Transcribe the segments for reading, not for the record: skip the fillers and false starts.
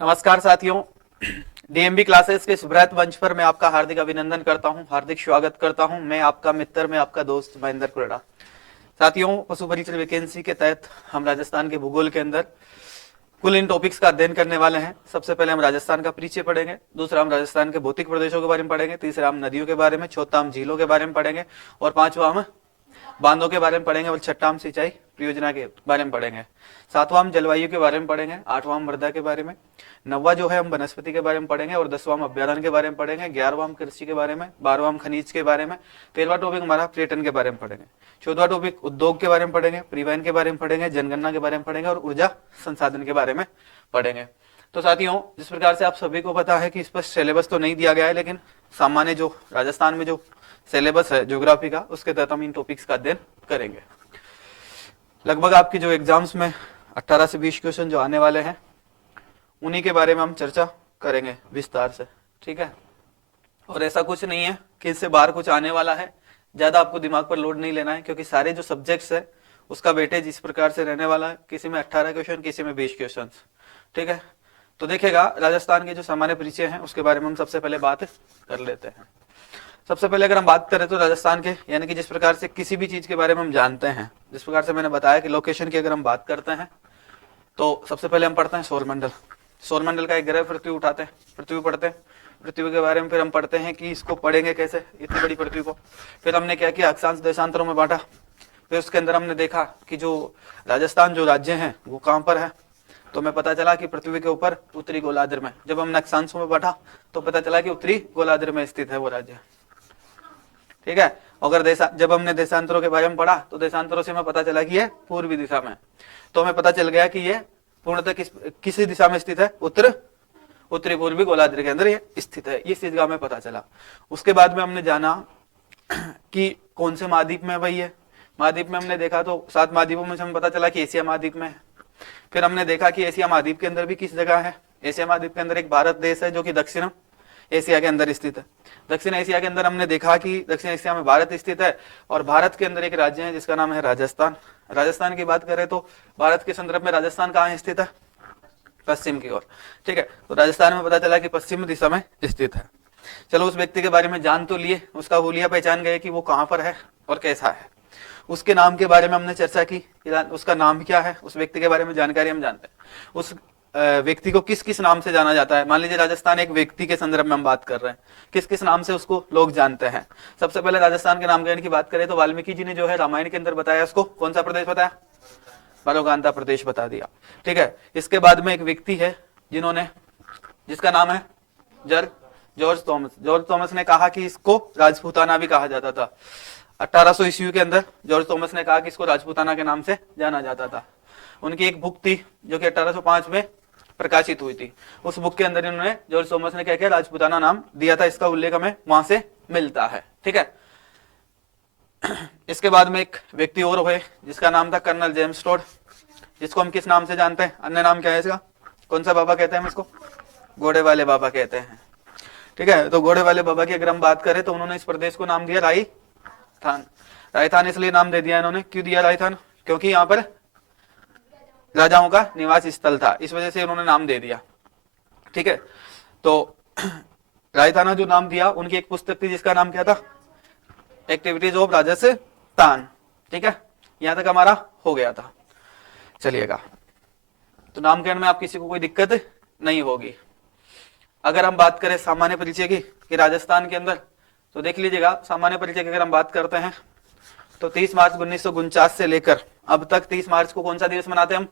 नमस्कार साथियों, DMB classes के सुब्रत मंच पर मैं आपका हार्दिक अभिनंदन करता हूं, हार्दिक स्वागत करता हूं। मैं आपका मित्र, मैं आपका दोस्त महेंद्र कुरेड़ा। साथियों, पशु परीक्षण वैकेंसी के तहत हम राजस्थान के भूगोल के अंदर कुल इन टॉपिक्स का अध्ययन करने वाले हैं। सबसे पहले हम राजस्थान का परिचय पढ़ेंगे, दूसरा हम राजस्थान के भौतिक प्रदेशों के बारे में पढ़ेंगे, तीसरा हम नदियों के बारे में, चौथा हम झीलों के बारे में पढ़ेंगे और पांचवा हम बांधों के बारे में पढ़ेंगे और छठा हम सिंचाई परियोजना के बारे में पढ़ेंगे। सातवां हम जलवायु के बारे में पढ़ेंगे, आठवां हम मृदा के बारे में, नौवां जो है हम वनस्पति के बारे में पढ़ेंगे और 10वां हम अभ्यारण्य के बारे में पढ़ेंगे, 11वां हम कृषि के बारे में, 12वां हम खनिज के बारे में, 13वां टॉपिक हमारा पर्यटन के बारे में पढ़ेंगे, 14वां टॉपिक उद्योग के बारे में पढ़ेंगे, परिवहन के बारे में पढ़ेंगे, जनगणना के बारे में पढ़ेंगे और ऊर्जा संसाधन के बारे में पढ़ेंगे। तो साथियों, जिस प्रकार से आप सभी को पता है कि इस पर सिलेबस तो नहीं दिया गया है, लेकिन सामान्य जो राजस्थान में जो सिलेबस है ज्योग्राफी का, उसके तहत हम इन टॉपिक्स का अध्ययन करेंगे। लगभग आपकी जो एग्जाम्स में 18 से 20 क्वेश्चन जो आने वाले हैं, उन्हीं के बारे में हम चर्चा करेंगे विस्तार से, ठीक है। और ऐसा कुछ नहीं है कि इससे बाहर कुछ आने वाला है, ज्यादा आपको दिमाग पर लोड नहीं लेना है, क्योंकि सारे जो सब्जेक्ट्स है उसका वेटेज इस प्रकार से रहने वाला है, किसी में 18 क्वेश्चन, किसी में 20 क्वेश्चन, ठीक है। तो देखिएगा, राजस्थान के जो सामान्य परिचय है उसके बारे में हम सबसे पहले बात कर लेते हैं। सबसे पहले अगर हम बात करें तो राजस्थान के, यानी कि जिस प्रकार से किसी भी चीज के बारे में हम जानते हैं, जिस प्रकार से मैंने बताया कि लोकेशन की अगर हम बात करते हैं तो सबसे पहले हम पढ़ते हैं सौरमंडल। सौरमंडल का एक ग्रह पृथ्वी उठाते हैं, पृथ्वी पढ़ते हैं, पृथ्वी के बारे में फिर हम पढ़ते हैं कि इसको पढ़ेंगे कैसे, इतनी बड़ी पृथ्वी को। फिर हमने क्या किया, अक्षांश देशांतरों में बांटा। फिर उसके अंदर हमने देखा कि जो राजस्थान जो राज्य है वो कहाँ पर है, तो हमें पता चला कि पृथ्वी के ऊपर उत्तरी गोलार्ध में। जब हमने अक्षांशों में बांटा तो पता चला कि उत्तरी गोलार्ध में स्थित है वो राज्य, ठीक है। अगर जब हमने देशांतरों के बारे में पढ़ा तो देशांतरों से हमें पता चला कि ये पूर्वी दिशा में, तो हमें पता चल गया कि ये पूर्णतः किसी दिशा में स्थित है, उत्तरी पूर्वी गोलार्ध के अंदर ये स्थित है। इस चीज का हमें पता चला। उसके बाद में हमने जाना कि कौन से महाद्वीप में भाई है। महाद्वीप में हमने देखा तो 7 महाद्वीपों में से हमें पता चला कि एशिया महाद्वीप में है। फिर हमने देखा कि एशिया महाद्वीप के अंदर भी किस जगह है। एशिया महाद्वीप के अंदर एक भारत देश है जो कि दक्षिण एशिया के अंदर स्थित है। दक्षिण एशिया के अंदर हमने देखा कि दक्षिण एशिया में भारत स्थित है और भारत के अंदर एक राज्य है जिसका नाम है राजस्थान। राजस्थान की बात करें तो भारत के संदर्भ में राजस्थान कहाँ स्थित है, पश्चिम की ओर, ठीक है। तो राजस्थान में पता चला कि पश्चिम दिशा में स्थित है। चलो, उस व्यक्ति के बारे में जान तो लिए, उसका हुलिया पहचान गए कि वो कहाँ पर है और कैसा है। उसके नाम के बारे में हमने चर्चा की, उसका नाम क्या है, उस व्यक्ति के बारे में जानकारी हम जानते हैं। उस व्यक्ति को किस किस नाम से जाना जाता है। मान लीजिए राजस्थान एक व्यक्ति के संदर्भ में हम बात कर रहे हैं, किस किस नाम से उसको लोग जानते हैं। सबसे पहले राजस्थान के नामकरण की बात करें तो वाल्मीकि जी ने जो है रामायण के अंदर बताया, उसको कौन सा प्रदेश बताया, बालोगांता प्रदेश बता दिया, ठीक है। इसके बाद में एक व्यक्ति है जिसका नाम है जॉर्ज थॉमस। जॉर्ज थॉमस ने कहा कि इसको राजपूताना भी कहा जाता था। 1800 ईस्वी के अंदर जॉर्ज थॉमस ने कहा कि इसको राजपूताना के नाम से जाना जाता था। उनकी एक बुक थी जो कि 1805 में प्रकाशित हुई थी। उस बुक के अंदर इन्होंने, जॉर्ज थॉमस ने क्या किया, राजपूताना नाम दिया था। इसका उल्लेख हमें वहां से मिलता है, ठीक है। इसके बाद में एक व्यक्ति और हुए जिसका नाम था कर्नल जेम्स टोड, जिसको हम किस नाम से जानते हैं, अन्य नाम क्या है इसका, कौन सा बाबा कहते हैं हम इसको, घोड़े वाले बाबा कहते हैं, ठीक है। तो घोड़े वाले बाबा की अगर हम बात करें तो उन्होंने इस प्रदेश को नाम दिया राजस्थान। राजस्थान इसलिए नाम दे दिया इन्होंने, क्यों दिया राजस्थान, क्योंकि यहाँ पर राजाओं का निवास स्थल था, इस वजह से उन्होंने नाम दे दिया, ठीक है। तो राजस्थान जो नाम दिया, उनकी एक पुस्तक थी जिसका नाम क्या था, एक्टिविटीज ऑफ राजस्थान, ठीक है। यहां तक हमारा हो गया था। चलिएगा, तो नामकरण में आप किसी को कोई दिक्कत नहीं होगी। अगर हम बात करें सामान्य परिचय की कि राजस्थान के अंदर, तो देख लीजिएगा, सामान्य परिचय की अगर हम बात करते हैं तो 30 मार्च 1949 से लेकर अब तक 30 मार्च को कौन सा दिवस मनाते हैं हम,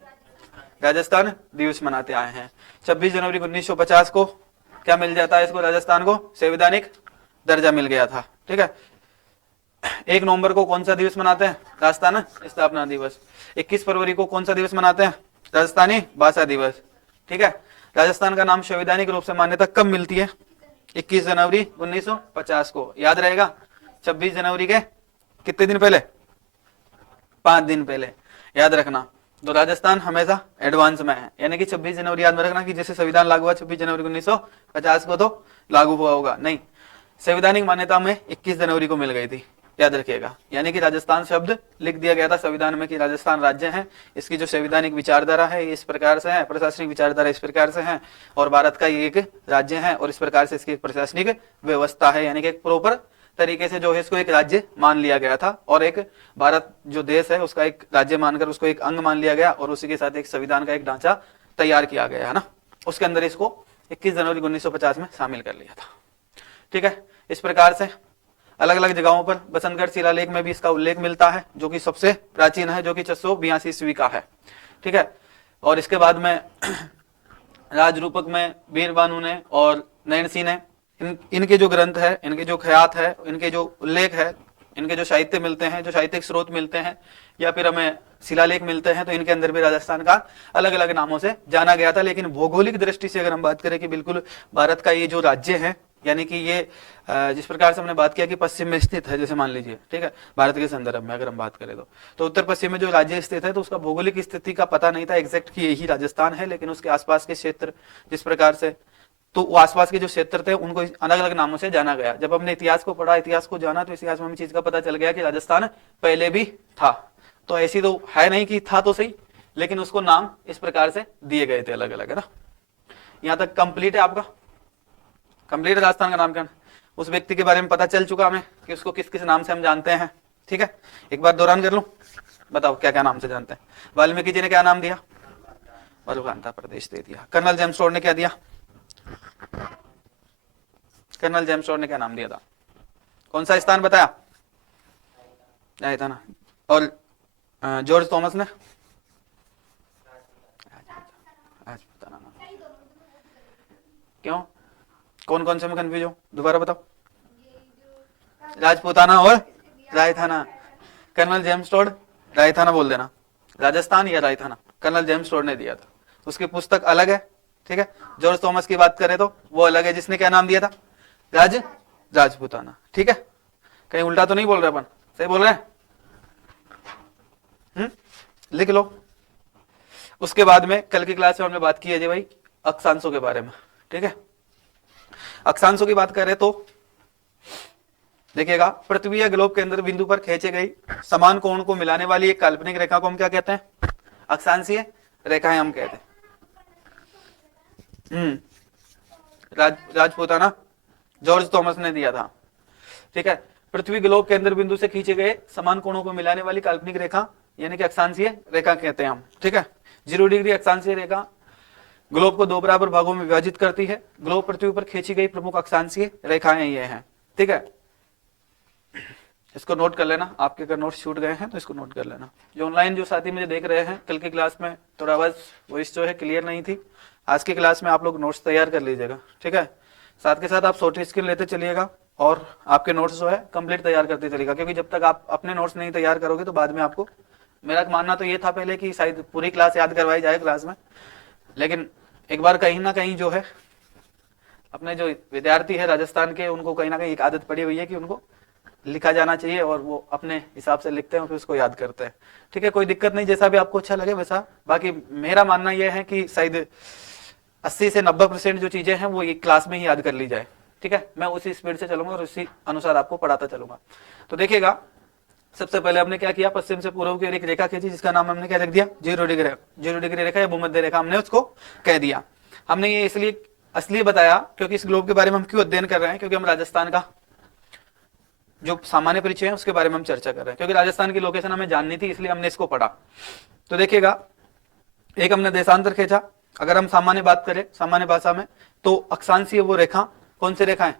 राजस्थान दिवस मनाते आए हैं। 26 जनवरी 1950 को क्या मिल जाता है इसको, राजस्थान को संवैधानिक दर्जा मिल गया था, ठीक है। 1 नवंबर को कौन सा दिवस मनाते हैं, राजस्थान स्थापना दिवस। 21 फरवरी को कौन सा दिवस मनाते हैं, राजस्थानी भाषा दिवस, ठीक है। राजस्थान का नाम संवैधानिक रूप से मान्यता कब मिलती है, 21 जनवरी 1950 को, याद रहेगा। 26 जनवरी के कितने दिन पहले, 5 दिन पहले, याद रखना। तो राजस्थान हमेशा एडवांस में है, यानी कि 26 जनवरी याद में रखना कि जैसे संविधान लागू हुआ 26 जनवरी 1950 को तो लागू हुआ होगा नहीं, संवैधानिक मान्यता में 21 जनवरी को मिल गई थी, याद रखिएगा। यानी कि राजस्थान शब्द लिख दिया गया था संविधान में कि राजस्थान राज्य है, इसकी जो संवैधानिक विचारधारा है इस प्रकार से है, प्रशासनिक विचारधारा इस प्रकार से है, और भारत का ये एक राज्य है और इस प्रकार से इसकी एक प्रशासनिक व्यवस्था है। यानी कि एक प्रॉपर तरीके से जो है इसको एक राज्य मान लिया गया था और एक भारत जो देश है उसका एक राज्य मानकर उसको एक अंग मान लिया गया और उसी के साथ एक संविधान का एक ढांचा तैयार किया गया है ना। उसके अंदर इसको 21 जनवरी 1950 में शामिल कर लिया था। ठीक है, इस प्रकार से अलग अलग जगहों पर बसंतगढ़ शिलालेख में भी इसका उल्लेख मिलता है जो कि सबसे प्राचीन है, जो कि 682 ईस्वी का है। ठीक है, और इसके बाद में राजरूपक में वीरबानु ने और नैन सिंह ने इनके जो ग्रंथ है, इनके जो ख्यात है, इनके जो उल्लेख है, इनके जो साहित्य मिलते हैं, जो साहित्यिक स्रोत मिलते हैं या फिर हमें शिलालेख मिलते हैं, तो इनके अंदर भी राजस्थान का अलग अलग नामों से जाना गया था। लेकिन भौगोलिक दृष्टि से अगर हम बात करें कि बिल्कुल भारत का ये जो राज्य है, यानी कि ये जिस प्रकार से हमने बात किया कि पश्चिम में स्थित है, जैसे मान लीजिए, ठीक है, भारत के संदर्भ में अगर हम बात करें तो उत्तर पश्चिम में जो राज्य स्थित है तो उसका भौगोलिक स्थिति का पता नहीं था एग्जैक्ट कि यही राजस्थान है, लेकिन उसके आसपास के क्षेत्र जिस प्रकार से, तो वो आसपास के जो क्षेत्र थे उनको अलग अलग नामों से जाना गया। जब हमने इतिहास को पढ़ा, इतिहास को जाना, तो इतिहास में हमें चीज का पता चल गया कि राजस्थान पहले भी था। तो ऐसी तो है नहीं कि था तो सही, लेकिन उसको नाम इस प्रकार से दिए गए थे अलग अलग, है ना। यहाँ तक कंप्लीट है आपका, कंप्लीट राजस्थान का नामकरण। उस व्यक्ति के बारे में पता चल चुका हमें कि उसको किस किस नाम से हम जानते हैं। ठीक है, एक बार दोहरान कर लूं, बताओ क्या क्या नाम से जानते हैं। वाल्मीकि जी ने क्या नाम दिया? बलुकांता प्रदेश दे दिया। कर्नल जेम्स टोड ने क्या दिया? कर्नल जेम्स टोड ने क्या नाम दिया था? कौन सा स्थान बताया? था ना। और जॉर्ज थॉमस ने आज बताना ना, क्यों, कौन कौन से में कंफ्यूज हो, दोबारा बताओ। राजपूताना और रायथाना। कर्नल जेम्स टोड रायथाना बोल देना, राजस्थान या रायथाना, कर्नल जेम्स टोड ने दिया था। उसकी पुस्तक अलग है। ठीक है, जॉर्ज थॉमस की बात करें तो वो अलग है, जिसने क्या नाम दिया था? राजपूताना। ठीक है, कहीं उल्टा तो नहीं बोल रहे अपन, सही बोल रहे हैं? लिख लो। उसके बाद में कल की क्लास में हमने बात की है जी भाई अक्षांशों के बारे में। ठीक है, अक्षांशों की बात करें तो देखिएगा, पृथ्वी या ग्लोब के अंदर बिंदु पर खींचे गई समान कोण को मिलाने वाली एक काल्पनिक रेखा को हम क्या कहते हैं? अक्षांशीय रेखाएं हम कहते हैं। राजपूताना जॉर्ज थॉमस ने दिया था। ठीक है, पृथ्वी ग्लोब के अंदर बिंदु से खींचे गए समान कोणों को मिलाने वाली काल्पनिक रेखा यानी कि अक्षांशीय रेखा कहते हैं हम। ठीक है, 0 डिग्री अक्षांशीय रेखा ग्लोब को 2 बराबर भागों में विभाजित करती है। ग्लोब पृथ्वी पर खींची गई प्रमुख अक्षांशीय रेखाएं ये हैं। ठीक है, इसको नोट कर लेना, आपके अगर नोट छूट गए हैं तो इसको नोट कर लेना। जो ऑनलाइन जो साथी मुझे देख रहे हैं, कल की क्लास में थोड़ा आवाज वॉइस जो है क्लियर नहीं थी, आज की क्लास में आप लोग नोट्स तैयार कर लीजिएगा। ठीक है, साथ के साथ आप शॉर्ट स्क्रीन लेते चलिएगा और आपके नोट्स जो है कंप्लीट तैयार करते चलिएगा, क्योंकि जब तक आप अपने नोट्स नहीं तैयार करोगे तो बाद में आपको, मेरा मानना तो ये था पहले कि शायद पूरी क्लास याद करवाई जाए क्लास में, लेकिन एक बार कहीं ना कहीं जो है अपने जो विद्यार्थी है राजस्थान के, उनको कहीं ना कहीं एक आदत पड़ी हुई है कि उनको लिखा जाना चाहिए और वो अपने हिसाब से लिखते हैं फिर उसको याद करते हैं। ठीक है, कोई दिक्कत नहीं, जैसा भी आपको अच्छा लगे वैसा। बाकी मेरा मानना यह है कि शायद 80 से 90% जो चीजें हैं वो एक क्लास में ही याद कर ली जाए। ठीक है, मैं उसी स्पीड से चलूंगा और उसी अनुसार आपको पढ़ाता चलूंगा। तो देखिएगा, सबसे पहले हमने क्या किया, पश्चिम से पूर्व की एक रेखा खींची जिसका नाम हमने क्या रख दिया? 0 डिग्री रेखा या भूमध्य रेखा हमने उसको कह दिया। हमने ये इसलिए बताया क्योंकि इस ग्लोब के बारे में हम क्यों अध्ययन कर रहे हैं, क्योंकि हम राजस्थान का जो सामान्य परिचय है उसके बारे में हम चर्चा कर रहे हैं, क्योंकि राजस्थान की लोकेशन हमें जाननी थी, इसलिए हमने इसको पढ़ा। तो देखिएगा, एक हमने देशांतर खींचा। अगर हम सामान्य बात करें, सामान्य भाषा में, तो अक्षांशीय वो रेखा कौन सी रेखा है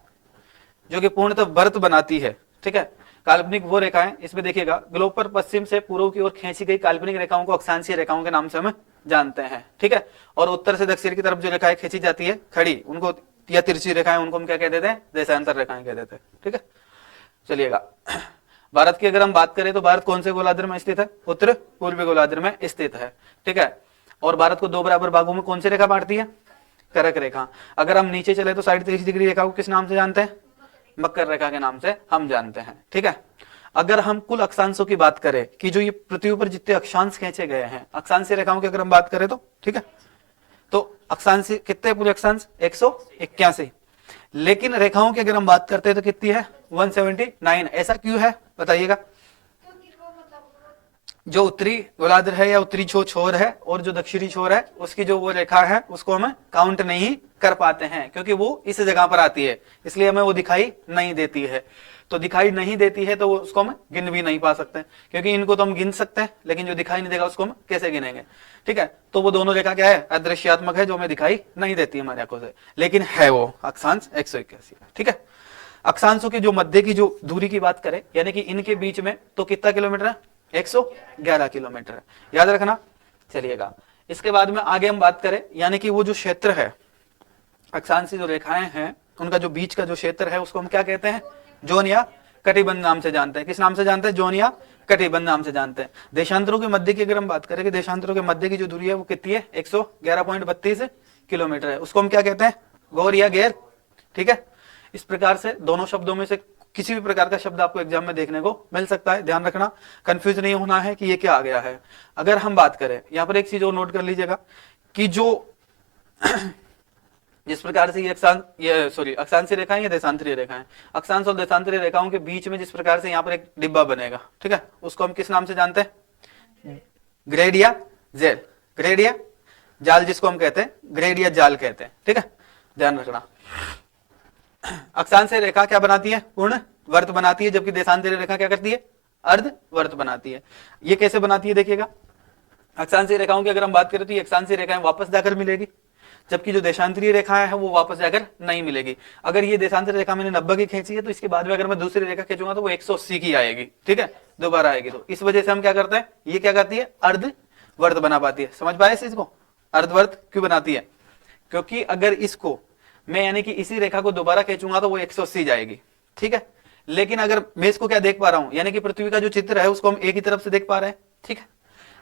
जो कि पूर्णतः वृत्त बनाती है। ठीक है, काल्पनिक वो रेखाएं, इसमें देखिएगा ग्लोब पर पश्चिम से पूर्व की ओर खींची गई काल्पनिक रेखाओं को अक्षांशीय रेखाओं के नाम से हम जानते हैं। ठीक है, और उत्तर से दक्षिण की तरफ जो रेखाएं खींची जाती है खड़ी, उनको या तिरछी रेखाएं, उनको हम क्या कह देते हैं? देशांतर रेखाएं कह देते हैं। ठीक है, चलिएगा, भारत की अगर हम बात करें तो भारत कौन से गोलार्ध में स्थित है? उत्तर पूर्वी गोलार्ध में स्थित है। ठीक है, और भारत को 2 बराबर भागों में कौन सी रेखा बांटती है? करक रेखा। अगर हम नीचे चले तो 30 डिग्री रेखा को किस नाम से जानते हैं? मकर रेखा के नाम से हम जानते हैं। ठीक है, अगर हम कुल अक्षांशों की बात करें कि जो ये पृथ्वी पर जितने अक्षांश खींचे गए हैं, अक्षांशीय रेखाओं की अगर हम बात करें तो, ठीक है, तो अक्षांश कितने पूरे अक्षांश? 181। लेकिन रेखाओं की अगर हम बात करते हैं तो कितनी है? 179। ऐसा क्यों है बताइएगा? जो उत्तरी गोलार्ध है या उत्तरी जो छोर है और जो दक्षिणी छोर है उसकी जो वो रेखा है उसको हम काउंट नहीं कर पाते हैं, क्योंकि वो इस जगह पर आती है, इसलिए हमें वो दिखाई नहीं देती है। तो दिखाई नहीं देती है तो उसको हम गिन भी नहीं पा सकते, क्योंकि इनको तो हम गिन सकते हैं लेकिन जो दिखाई नहीं देगा उसको हम कैसे गिनेंगे? ठीक है, तो वो दोनों रेखा क्या है? अदृश्यात्मक है, जो हमें दिखाई नहीं देती हमारी आंखों से, लेकिन है वो अक्षांश 181। ठीक है, अक्षांशों की जो मध्य की जो दूरी की बात करें, यानी कि इनके बीच में, तो कितना किलोमीटर है? 111 किलोमीटर है, याद रखना। चलिएगा, इसके बाद में आगे हम बात करें, यानी कि वो जो क्षेत्र है, अक्षांशी जो रेखाएं हैं उनका जो बीच का जो क्षेत्र है उसको हम क्या कहते हैं? जोन या कटिबंध नाम से जानते हैं। किस नाम से जानते हैं? जोन या कटिबंध नाम से जानते हैं। देशांतरों के मध्य की अगर हम बात करें कि देशांतरों के मध्य की जो दूरी है वो कितनी है? 111.32 किलोमीटर है, उसको हम क्या कहते हैं? गौर या गैर। ठीक है, इस प्रकार से दोनों शब्दों में से किसी भी प्रकार का शब्द आपको एग्जाम में देखने को मिल सकता है, ध्यान रखना, कंफ्यूज नहीं होना है कि ये क्या आ गया है। अगर हम बात करें, यहाँ पर एक चीज और नोट कर लीजिएगा कि जो जिस प्रकार से ये अक्षांशीय रेखाएं या देशांतरीय रेखाएं, अक्षांश और देशांतरीय रेखाओं के बीच में जिस प्रकार से यहाँ पर एक डिब्बा बनेगा, ठीक है, उसको हम किस नाम से जानते हैं? ग्रेड या जेल, ग्रेड या जाल जिसको हम कहते हैं, ग्रेड या जाल कहते हैं। ठीक है, ध्यान रखना। अक्षांशीय रेखा क्या बनाती है? पूर्ण वर्त बनाती है, जबकि देशांतरीय रेखा क्या करती है? अर्ध वर्त बनाती है। ये कैसे बनाती है देखिएगा, अक्षांशीय रेखाओं की अगर हम बात करें तो ये अक्षांशीय रेखाएं वापस जाकर मिलेगी, जबकि जो देशांतरीय रेखाएं हैं वो वापस जाकर नहीं मिलेगी। अगर ये देशांतरीय रेखा मैंने 90 की खींची है तो इसके बाद में अगर मैं दूसरी रेखा खींचूंगा तो वो 180 की आएगी। ठीक है, दोबारा आएगी। तो इस वजह से हम क्या करते हैं, ये क्या करती है? अर्ध वर्त बना पाती है। समझ पाए इस चीज को? अर्धवर्त क्यों बनाती है? क्योंकि अगर इसको मैं यानी कि इसी रेखा को दोबारा खींचूंगा तो वो 180 जाएगी। ठीक है, लेकिन अगर मैं इसको क्या देख पा रहा हूं, यानी कि पृथ्वी का जो चित्र है उसको हम एक ही तरफ से देख पा रहे हैं। ठीक है,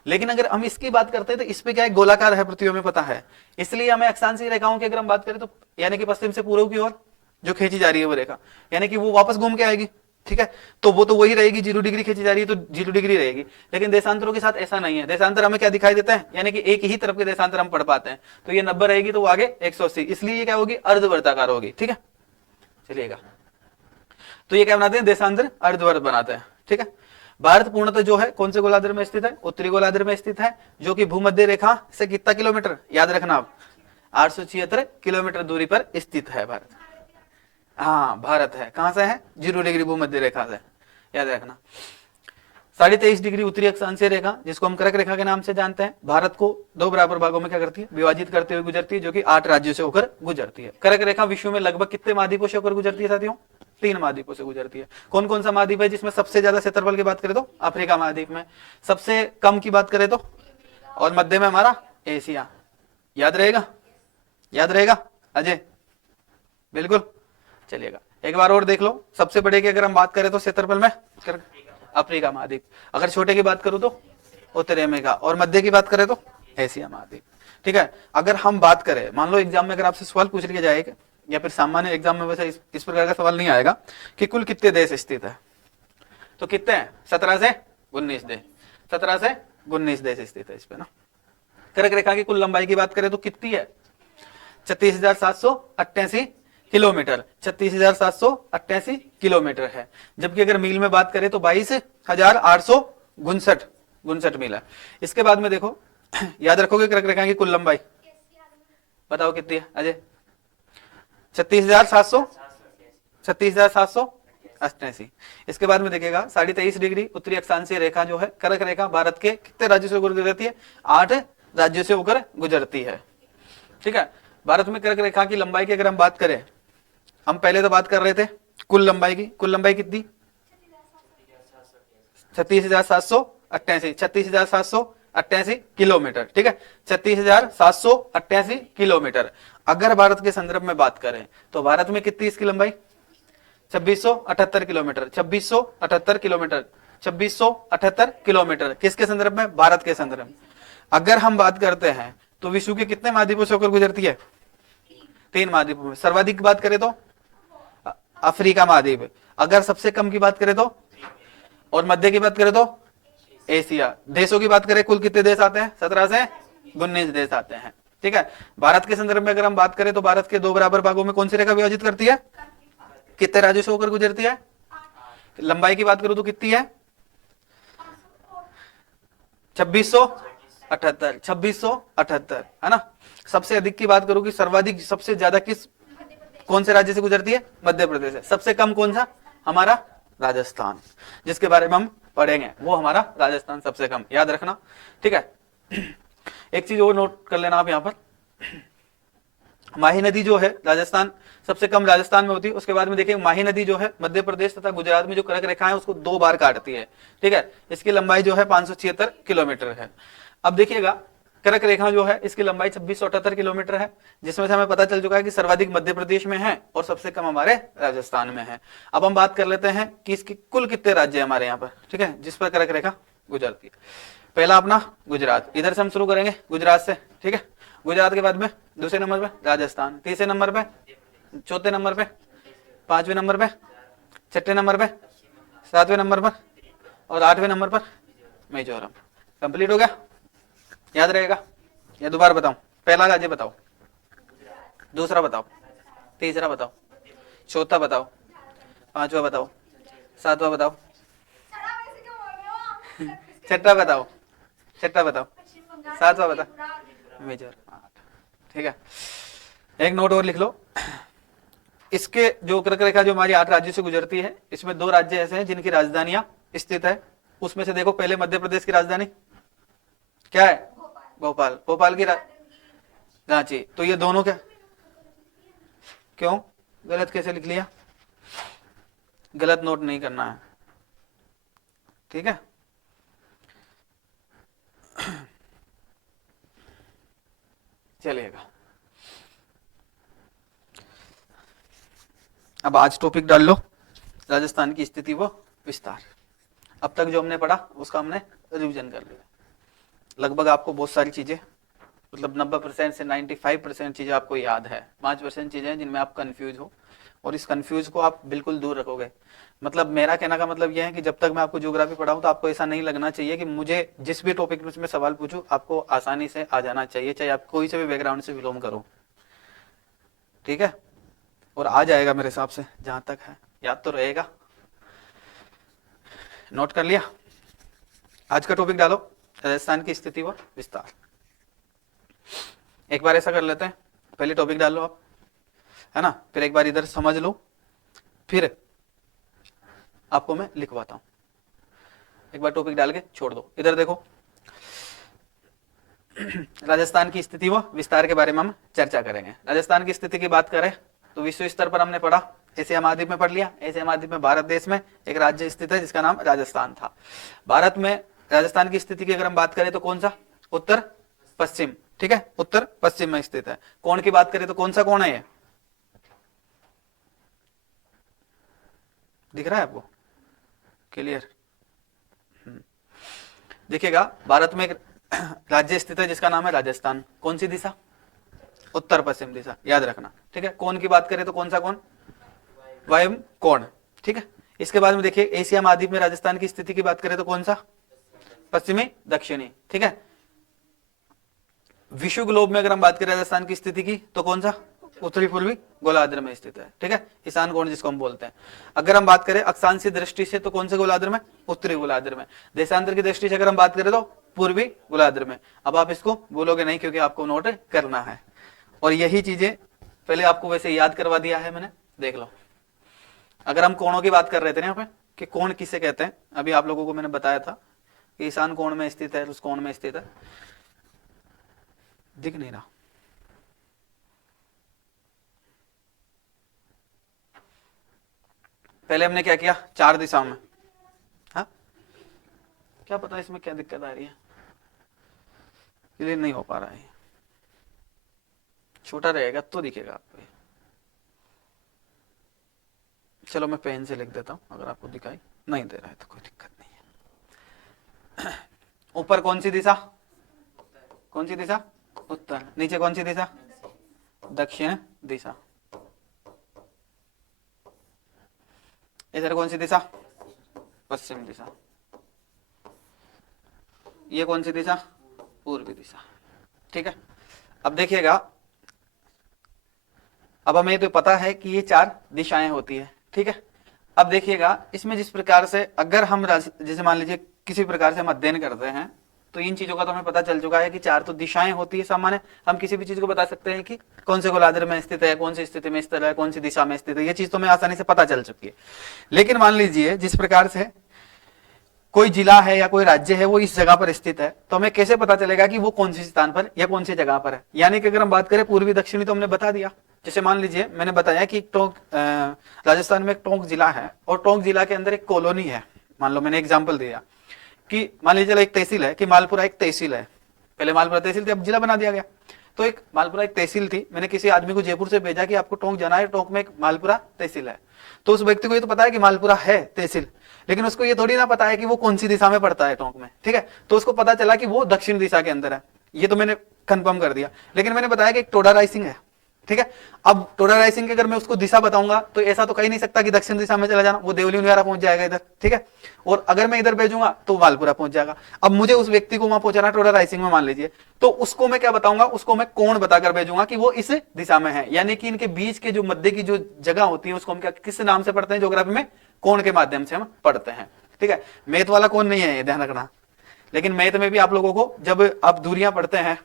लेकिन अगर हम इसकी बात करते हैं तो इस पे क्या है? गोलाकार है पृथ्वी, हमें पता है, इसलिए हमें अक्षांशीय रेखाओं की अगर हम बात करें तो यानी कि पश्चिम से पूर्व की ओर जो खींची जा रही है वो रेखा, यानी कि वो वापस घूम के आएगी। ठीक है, तो वो तो वही रहेगी, 0 डिग्री खींची जा रही है तो 0 डिग्री रहेगी। लेकिन देशांतरों के साथ ऐसा नहीं है, देशांतर हमें क्या दिखाई देता है? यानी कि एक ही तरफ के देशांतर हम पढ़ पाते हैं, तो ये 90 रहेगी तो वो आगे 180, इसलिए ये क्या होगी? अर्धवर्ताकार होगी। ठीक है, चलिएगा, तो ये क्या बनाते हैं? देशांतर अर्धवर्त बनाते हैं। ठीक है, भारत पूर्णतः जो है कौन से गोलार्ध में स्थित है? उत्तरी गोलार्ध में स्थित है, जो कि भूमध्य रेखा से कितना किलोमीटर, याद रखना आप, 876 किलोमीटर दूरी पर स्थित है भारत। हाँ, भारत है, कहां से है? 0 डिग्री भूमध्य रेखा से, याद रखना। 23.5 डिग्री उत्तरी अक्षांशीय रेखा, जिसको हम कर्क रेखा के नाम से जानते हैं, भारत को 2 बराबर भागों में क्या करती है? विभाजित करते हुए गुजरती है, जो कि 8 राज्यों से होकर गुजरती है। कर्क रेखा विश्व में लगभग कितने महाद्वीपों से होकर गुजरती है साथियों? 3 महाद्वीपों से गुजरती है। कौन कौन सा महाद्वीप है जिसमें सबसे ज्यादा क्षेत्रफल की बात करें तो अफ्रीका महाद्वीप में, सबसे कम की बात करें तो, और मध्य में हमारा एशिया। याद रहेगा? याद रहेगा अजय? बिल्कुल, चलिएगा, एक बार और देख लो। सबसे बड़े की अगर हम बात करें तो क्षेत्रफल में अफ्रीका महाद्वीप, अगर छोटे की बात करूं तो उत्तरी अमेरिका, और मध्य की बात करें तो एशिया महाद्वीप। ठीक है, अगर हम बात करें, मान लो एग्जाम में अगर आपसे सवाल पूछ लिया जाएगा, या फिर सामान्य एग्जाम में वैसे इस प्रकार का सवाल नहीं आएगा कि कुल कितने देश स्थित है, तो कितने हैं? 17 से 19 देश, 17 से 19 देश स्थित है इस पे ना। कर्क रेखा की कुल लंबाई की बात करें तो कितनी है? 36,788 किलोमीटर, 36,788 किलोमीटर है, जबकि अगर मील में बात करें तो 22,859 मील है। इसके बाद में देखो, याद रखोगे कर्क रेखा की कुल लंबाई, बताओ कितनी है अजय? 36,788। इसके बाद में देखिएगा 23.5 डिग्री उत्तरी अक्षांशीय रेखा जो है कर्क रेखा, भारत के कितने राज्यों से होकर गुजरती है? 8 राज्यों से होकर गुजरती है। ठीक है, भारत में कर्क रेखा की लंबाई की अगर हम बात करें, हम पहले तो बात कर रहे थे कुल लंबाई की, कुल लंबाई कितनी? 36,788 किलोमीटर। ठीक है, 36,788 किलोमीटर। अगर भारत के संदर्भ में बात करें तो भारत में कितनी इसकी लंबाई? 2678 किलोमीटर, 2678 किलोमीटर, 2678 किलोमीटर। किसके संदर्भ में? भारत के संदर्भ में। अगर हम बात करते हैं तो विश्व के कितने महाद्वीपों से होकर गुजरती है? 3 महाद्वीपों में। सर्वाधिक बात करें तो अफ्रीका महाद्वीप, अगर सबसे कम की बात करें तो, और मध्य की बात करें तो एशिया। देशों की बात करें कुल कितने देश आते हैं? 17 से 19 देश आते हैं। ठीक है, भारत के संदर्भ में अगर हम बात करें तो भारत के 2 बराबर भागों में कौन सी रेखा विभाजित करती है? कितने राज्यों से होकर गुजरती है? लंबाई की बात करूं तो कितनी है? 2678, 2678 है ना। सबसे अधिक की बात करूं कि सर्वाधिक सबसे ज्यादा किस कौन से राज्य से गुजरती है? मध्य प्रदेश से। सबसे कम कौन सा? हमारा राजस्थान, जिसके बारे में हम पढ़ेंगे, वो हमारा राजस्थान सबसे कम, याद रखना, ठीक है। एक चीज और नोट कर लेना आप यहाँ पर, माही नदी जो है राजस्थान सबसे कम राजस्थान में होती है। उसके बाद में देखिए माही नदी जो है मध्य प्रदेश तथा गुजरात में जो कर्क रेखा है उसको 2 बार काटती है, ठीक है। इसकी लंबाई जो है 576 किलोमीटर है। अब देखिएगा कर्क रेखा जो है इसकी लंबाई 2678 किलोमीटर है, जिसमें से हमें पता चल चुका है कि सर्वाधिक मध्य प्रदेश में है और सबसे कम हमारे राजस्थान में है। अब हम बात कर लेते हैं कि इसकी कुल कितने राज्य है हमारे यहाँ पर, ठीक है, जिस पर कर्क रेखा गुजरती है। पहला अपना गुजरात, इधर से हम शुरू करेंगे गुजरात से, ठीक है। गुजरात के बाद में दूसरे नंबर पे राजस्थान, तीसरे नंबर पे, चौथे नंबर पे, पांचवें नंबर पे, छठे नंबर पे, सातवें नंबर पर और आठवें नंबर पर मिजोरम। कंप्लीट हो गया? याद रहेगा या दोबारा बताऊं? पहला राज्य बताओ, दूसरा बताओ, तीसरा बताओ, चौथा बताओ, पांचवा बताओ, सातवां बताओ, छठा बताओ, छठा बताओ, सातवां बताओ, मिजोरम, ठीक है। एक नोट और लिख लो, इसके जो कर्क रेखा जो हमारी 8 राज्यों से गुजरती है, इसमें 2 राज्य ऐसे हैं जिनकी राजधानियां स्थित है। उसमें से देखो पहले मध्य प्रदेश की राजधानी क्या है? भोपाल। भोपाल की रांची। तो ये दोनों क्या, क्यों गलत कैसे लिख लिया? गलत नोट नहीं करना है, ठीक है। चलिएगा, अब आज टॉपिक डाल लो राजस्थान की स्थिति व विस्तार। अब तक जो हमने पढ़ा उसका हमने रिवीजन कर लिया। लगभग आपको बहुत सारी चीजें, मतलब 90% से 95% चीजें आपको याद है। 5% चीजें हैं जिनमें आप कंफ्यूज हो, और इस कंफ्यूज को आप बिल्कुल दूर रखोगे। मतलब मेरा कहना का मतलब यह है कि जब तक मैं आपको ज्योग्राफी पढ़ाऊं तो आपको ऐसा नहीं लगना चाहिए कि मुझे जिस भी टॉपिक में मैं सवाल पूछूं आपको आसानी से आ जाना चाहिए, चाहे आप कोई से भी बैकग्राउंड से बिलोंग करो, ठीक है। और आ जाएगा मेरे हिसाब से, जहां तक है याद तो रहेगा। नोट कर लिया? आज का टॉपिक डालो राजस्थान की स्थिति व विस्तार। एक बार ऐसा कर लेते हैं, पहले टॉपिक डाल लो आप, है ना, फिर एक बार इधर समझ लो, फिर आपको मैं लिखवाता हूं। एक बार टॉपिक डाल के छोड़ दो। इधर देखो, राजस्थान की स्थिति व विस्तार के बारे में हम चर्चा करेंगे। राजस्थान की स्थिति की बात करें तो विश्व स्तर पर हमने पढ़ा, एशिया महाद्वीप में पढ़ लिया। एशिया महाद्वीप में भारत देश में एक राज्य स्थित है जिसका नाम राजस्थान था। भारत में राजस्थान की स्थिति की अगर हम बात करें तो कौन सा? उत्तर पश्चिम, ठीक है, उत्तर पश्चिम में स्थित है। कोण की बात करें तो कौन सा कोण है? ये दिख रहा है आपको? क्लियर? देखिएगा, भारत में एक राज्य स्थित है जिसका नाम है राजस्थान। कौन सी दिशा? उत्तर पश्चिम दिशा, याद रखना, ठीक है। कोण की बात करें तो कौन सा कोण? वायव्य कोण, ठीक है। इसके बाद में देखिए एशिया महाद्वीप में राजस्थान की स्थिति की बात करें तो कौन सा? पश्चिमी दक्षिणी, ठीक है। विश्व ग्लोब में अगर हम बात करें राजस्थान की स्थिति की तो कौन सा? उत्तरी पूर्वी गोलार्ध में स्थित है, ठीक है, ईशान कोण जिसको हम बोलते हैं। अगर हम बात करें अक्षांशीय दृष्टि से तो कौन से गोलार्ध में? उत्तरी गोलार्ध में। देशांतर की दृष्टि से अगर हम बात करें तो पूर्वी गोलार्ध में। अब आप इसको बोलोगे नहीं क्योंकि आपको नोट करना है, और यही चीजें पहले आपको वैसे याद करवा दिया है मैंने, देख लो। अगर हम कोणों की बात कर रहे थे ना यहाँ पे कि कोण किसे कहते हैं, अभी आप लोगों को मैंने बताया था कि ईशान कोण में स्थित है, उस कोण में स्थित है। दिख नहीं रहा? पहले हमने क्या किया? 4 दिशाओं में, हाँ, क्या पता इसमें क्या दिक्कत आ रही है, क्लियर नहीं हो पा रहा है। छोटा रहेगा तो दिखेगा आपको। चलो मैं पेन से लिख देता हूं, अगर आपको दिखाई नहीं दे रहा है तो कोई दिक्कत नहीं है। ऊपर कौन सी दिशा? कौन सी दिशा? उत्तर। नीचे कौन सी दिशा? दक्षिण दिशा। इधर कौन सी दिशा? पश्चिम दिशा। ये कौन सी दिशा? पूर्वी दिशा, ठीक है। अब देखिएगा, अब हमें तो पता है कि ये 4 दिशाएं होती है, ठीक है। अब देखिएगा इसमें जिस प्रकार से अगर हम जैसे मान लीजिए किसी प्रकार से हम अध्ययन करते हैं तो इन चीजों का तो हमें पता चल चुका है कि चार तो दिशाएं होती है सामान्य। हम किसी भी चीज को बता सकते हैं कि कौन से गोलार्ध में स्थित है, कौन सी स्थिति में स्थित है, कौन सी दिशा में स्थित है, ये चीज तो हमें आसानी से पता चल चुकी है। लेकिन मान लीजिए जिस प्रकार से कोई जिला है या कोई राज्य है वो इस जगह पर स्थित है, तो हमें कैसे पता चलेगा कि वो कौन सी स्थान पर या कौन सी जगह पर है। यानी कि अगर हम बात करें पूर्वी दक्षिणी तो हमने बता दिया। जैसे मान लीजिए मैंने बताया कि टोंक राजस्थान में एक टोंक जिला है और टोंक जिला के अंदर एक कॉलोनी है। मान लो मैंने एग्जाम्पल दिया कि मान लीजिए एक तहसील है कि मालपुरा एक तहसील है। पहले मालपुरा तहसील थी, अब जिला बना दिया गया। तो एक मालपुरा एक तहसील थी, मैंने किसी आदमी को जयपुर से भेजा कि आपको टोंक जाना है, टोंक में एक मालपुरा तहसील है। तो उस व्यक्ति को ये तो पता है कि मालपुरा है तहसील, लेकिन उसको ये थोड़ी ना पता है कि वो कौन सी दिशा में पड़ता है टोंक में। ठीक है, तो उसको पता चला कि वो दक्षिण दिशा के अंदर है, ये तो मैंने कंफर्म कर दिया। लेकिन मैंने बताया कि एक टोडा राइसिंग है। ठीक है, अब टोडा राइसिंग की अगर मैं उसको दिशा बताऊंगा तो ऐसा तो कही नहीं सकता कि दक्षिण दिशा में चला जाना, वो देवली उनियारा पहुंच जाएगा इधर। ठीक है, और अगर मैं इधर भेजूंगा तो मालपुरा पहुंच जाएगा। अब मुझे उस व्यक्ति को वहां पहुंचाना टोडा राइसिंग में मान लीजिए, तो उसको मैं क्या बताऊंगा, उसको मैं कोण बताकर भेजूंगा कि वो इस दिशा में है। यानी कि इनके बीच के जो मध्य की जो जगह होती है उसको हम क्या किस नाम से पढ़ते हैं ज्योग्राफी में, कोण के माध्यम से हम पढ़ते हैं। ठीक है, मैथ वाला कोण नहीं है, ये ध्यान रखना। लेकिन मैथ में भी आप लोगों को जब आप दूरियां पढ़ते हैं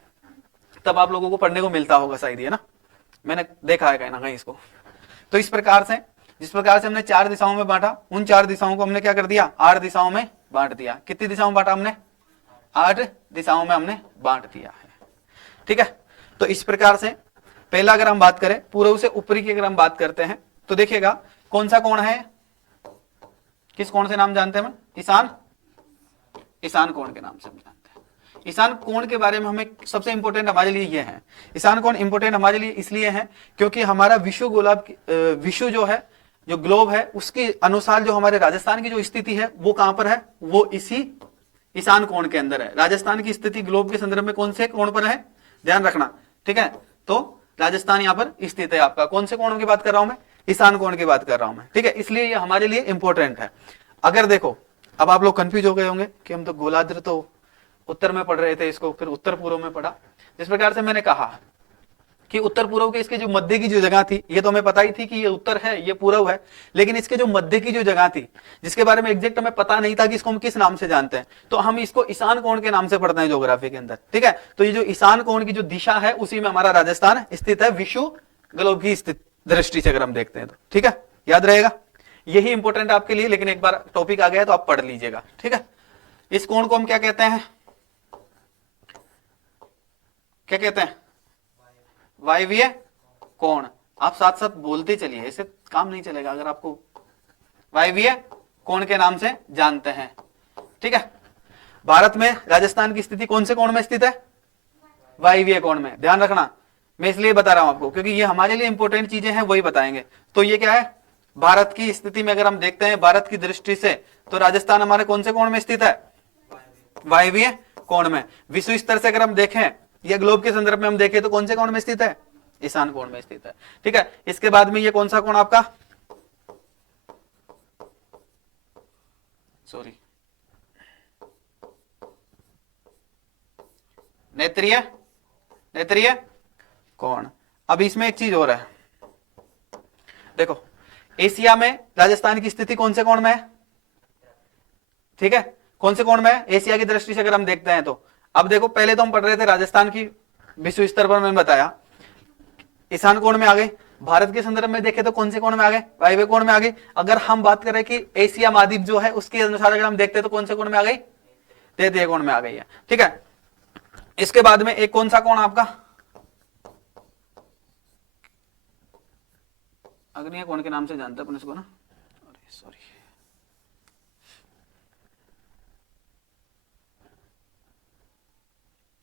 तब आप लोगों को पढ़ने को मिलता होगा शायद, है ना, मैंने देखा है कहीं ना कहीं इसको। तो इस प्रकार से जिस प्रकार से हमने चार दिशाओं में बांटा, उन चार दिशाओं को हमने क्या कर दिया, 8 दिशाओं में बांट दिया। कितनी दिशाओं में बांटा हमने, 8 दिशाओं में हमने बांट दिया है। ठीक है, तो इस प्रकार से पहला अगर हम बात करें पूर्व से ऊपरी की अगर हम बात करते हैं तो देखिएगा कौन सा कोण है, किस कोण से नाम जानते हैं हम, ईशान, ईशान कोण के नाम से हम जानते हैं। ईशान कोण के बारे में हमें सबसे इंपॉर्टेंट हमारे लिए यह है, ईशान कोण इंपॉर्टेंट हमारे लिए इसलिए है क्योंकि हमारा विश्व जो है, जो ग्लोब है, उसके अनुसार जो हमारे राजस्थान की जो स्थिति है वो कहां पर है, वो इसी ईशान कोण के अंदर है। राजस्थान की स्थिति ग्लोब के संदर्भ में कौन से कोण पर है, ध्यान रखना। ठीक है, तो राजस्थान यहां पर स्थित है आपका, कौन से कोण की बात कर रहा हूं मैं, ईशान कोण की बात कर रहा हूं मैं। ठीक है, इसलिए ये हमारे लिए इंपॉर्टेंट है। अगर देखो अब आप लोग कंफ्यूज हो गए होंगे कि हम तो गोलार्ध तो उत्तर में पढ़ रहे थे, इसको फिर उत्तर पूर्व में पढ़ा। जिस प्रकार से मैंने कहा कि उत्तर पूर्व के इसके जो मध्य की जो जगह थी, ये तो हमें पता ही थी कि ये उत्तर है, ये पूर्व है, लेकिन इसके जो मध्य की जो जगह थी जिसके बारे में एग्जैक्ट हमें पता नहीं था कि इसको हम किस नाम से जानते हैं, तो हम इसको ईशान कोण के नाम से पढ़ते हैं ज्योग्राफी के अंदर। ठीक है, तो ये जो ईशान कोण की जो दिशा है उसी में हमारा राजस्थान स्थित है, विश्व ग्लोब की दृष्टि से अगर हम देखते हैं तो। ठीक है, याद रहेगा, यही इंपॉर्टेंट आपके लिए। लेकिन एक बार टॉपिक आ गया तो आप पढ़ लीजिएगा। ठीक है, इस कोण को हम क्या कहते हैं, क्या कहते हैं, वायवीय कोण। आप साथ साथ बोलते चलिए, ऐसे काम नहीं चलेगा। अगर आपको वायवीय कोण के नाम से जानते हैं। ठीक है, भारत में राजस्थान की स्थिति कौन से कोण में स्थित है, वायवीय कोण में। ध्यान रखना, मैं इसलिए बता रहा हूं आपको क्योंकि ये हमारे लिए इंपॉर्टेंट चीजें हैं, वही बताएंगे। तो ये क्या है, भारत की स्थिति में अगर हम देखते हैं भारत की दृष्टि से, तो राजस्थान हमारे कौन से कोण में स्थित है, वायवीय कोण में। विश्व स्तर से अगर हम देखें या ग्लोब के संदर्भ में हम देखें तो कौन से कोण में स्थित है, ईशान कोण में स्थित है। ठीक है, इसके बाद में ये कौन सा कोण आपका, सॉरी, नेत्रीय, नेत्रीय कोण। अब इसमें एक चीज और है, देखो एशिया में राजस्थान की स्थिति कौन से कोण में है, ठीक है, कौन से कोण में है एशिया की दृष्टि से अगर हम देखते हैं तो। अब देखो पहले तो हम पढ़ रहे थे राजस्थान की विश्व स्तर पर, मैंने बताया ईशान कोण में आ गए। भारत के संदर्भ में देखें तो कौन से कोण में आ गए, वायव्य कोण में आ गई। अगर हम बात करें कि एशिया महाद्वीप जो है उसके अनुसार अगर हम देखते हैं तो कौन से कोण में आ गई, तृतीय कोण में आ गई है। ठीक है, इसके बाद में एक कौन सा कोण आपका, अग्नेय कोण के नाम से जानते हैं अपन इसको ना, सॉरी,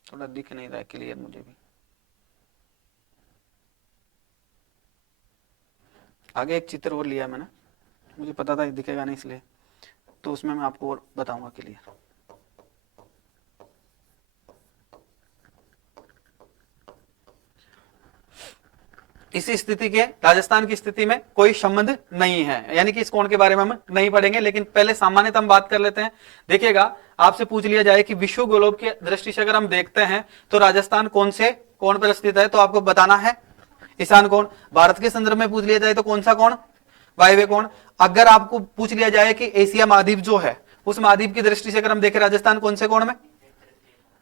थोड़ा दिख नहीं रहा है क्लियर मुझे भी। आगे एक चित्र और लिया मैंने, मुझे पता था दिखेगा नहीं इसलिए, तो उसमें मैं आपको और बताऊंगा क्लियर। इसी स्थिति के राजस्थान की स्थिति में कोई संबंध नहीं है, यानी कि इस कोण के बारे में हम नहीं पढ़ेंगे। लेकिन पहले सामान्यतः हम बात कर लेते हैं। देखिएगा आपसे पूछ लिया जाए कि विश्व ग्लोब की दृष्टि से अगर हम देखते हैं तो राजस्थान कौन से कोण पर स्थित है, तो आपको बताना है ईशान कोण। भारत के संदर्भ में पूछ लिया जाए तो कौन सा कोण, वायव्य कोण। अगर आपको पूछ लिया जाए कि एशिया महाद्वीप जो है उस महाद्वीप की दृष्टि से अगर हम देखें राजस्थान कौन से कोण में,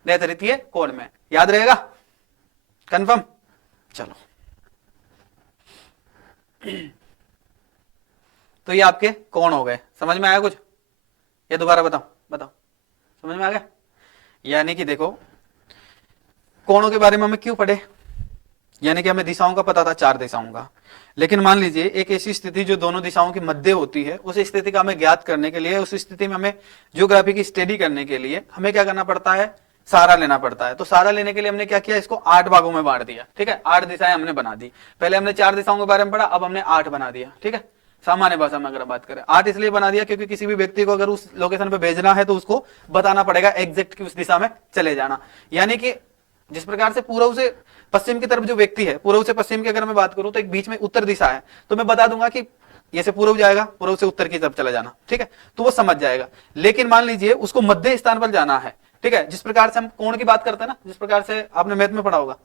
नैऋत्य कोण में, याद रहेगा, कंफर्म। चलो तो ये आपके कोण हो गए, समझ में आया कुछ, ये दोबारा बताओ बताओ, समझ में आ गया। यानी कि देखो कोणों के बारे में हमें क्यों पढ़े, यानी कि हमें दिशाओं का पता था, 4 दिशाओं का, लेकिन मान लीजिए एक ऐसी स्थिति जो दोनों दिशाओं के मध्य होती है, उस स्थिति का हमें ज्ञात करने के लिए, उस स्थिति में हमें ज्योग्राफी की स्टडी करने के लिए हमें क्या करना पड़ता है, सहारा लेना पड़ता है। तो सहारा लेने के लिए हमने क्या किया, इसको 8 भागों में बांट दिया, ठीक है, 8 दिशाएं हमने बना दी। पहले हमने 4 दिशाओं के बारे में पढ़ा, अब हमने 8 बना दिया, ठीक है। सामान्य भाषा में अगर बात करें 8 इसलिए बना दिया क्योंकि किसी भी व्यक्ति को अगर उस लोकेशन पे भेजना है तो उसको बताना पड़ेगा एग्जैक्ट कि उस दिशा में चले जाना। यानी कि जिस प्रकार से पूर्व से पश्चिम की तरफ जो व्यक्ति है, पूर्व से पश्चिम की अगर मैं बात करूं तो एक बीच में उत्तर दिशा है, तो मैं बता दूंगा कि ये से पूर्व जाएगा, पूर्व से उत्तर की तरफ चला जाना, ठीक है, तो वो समझ जाएगा। लेकिन मान लीजिए उसको मध्य स्थान पर जाना है, ठीक है, जिस प्रकार से हम कोण की बात करते हैं ना, जिस प्रकार से आपने मैथ में पढ़ा होगा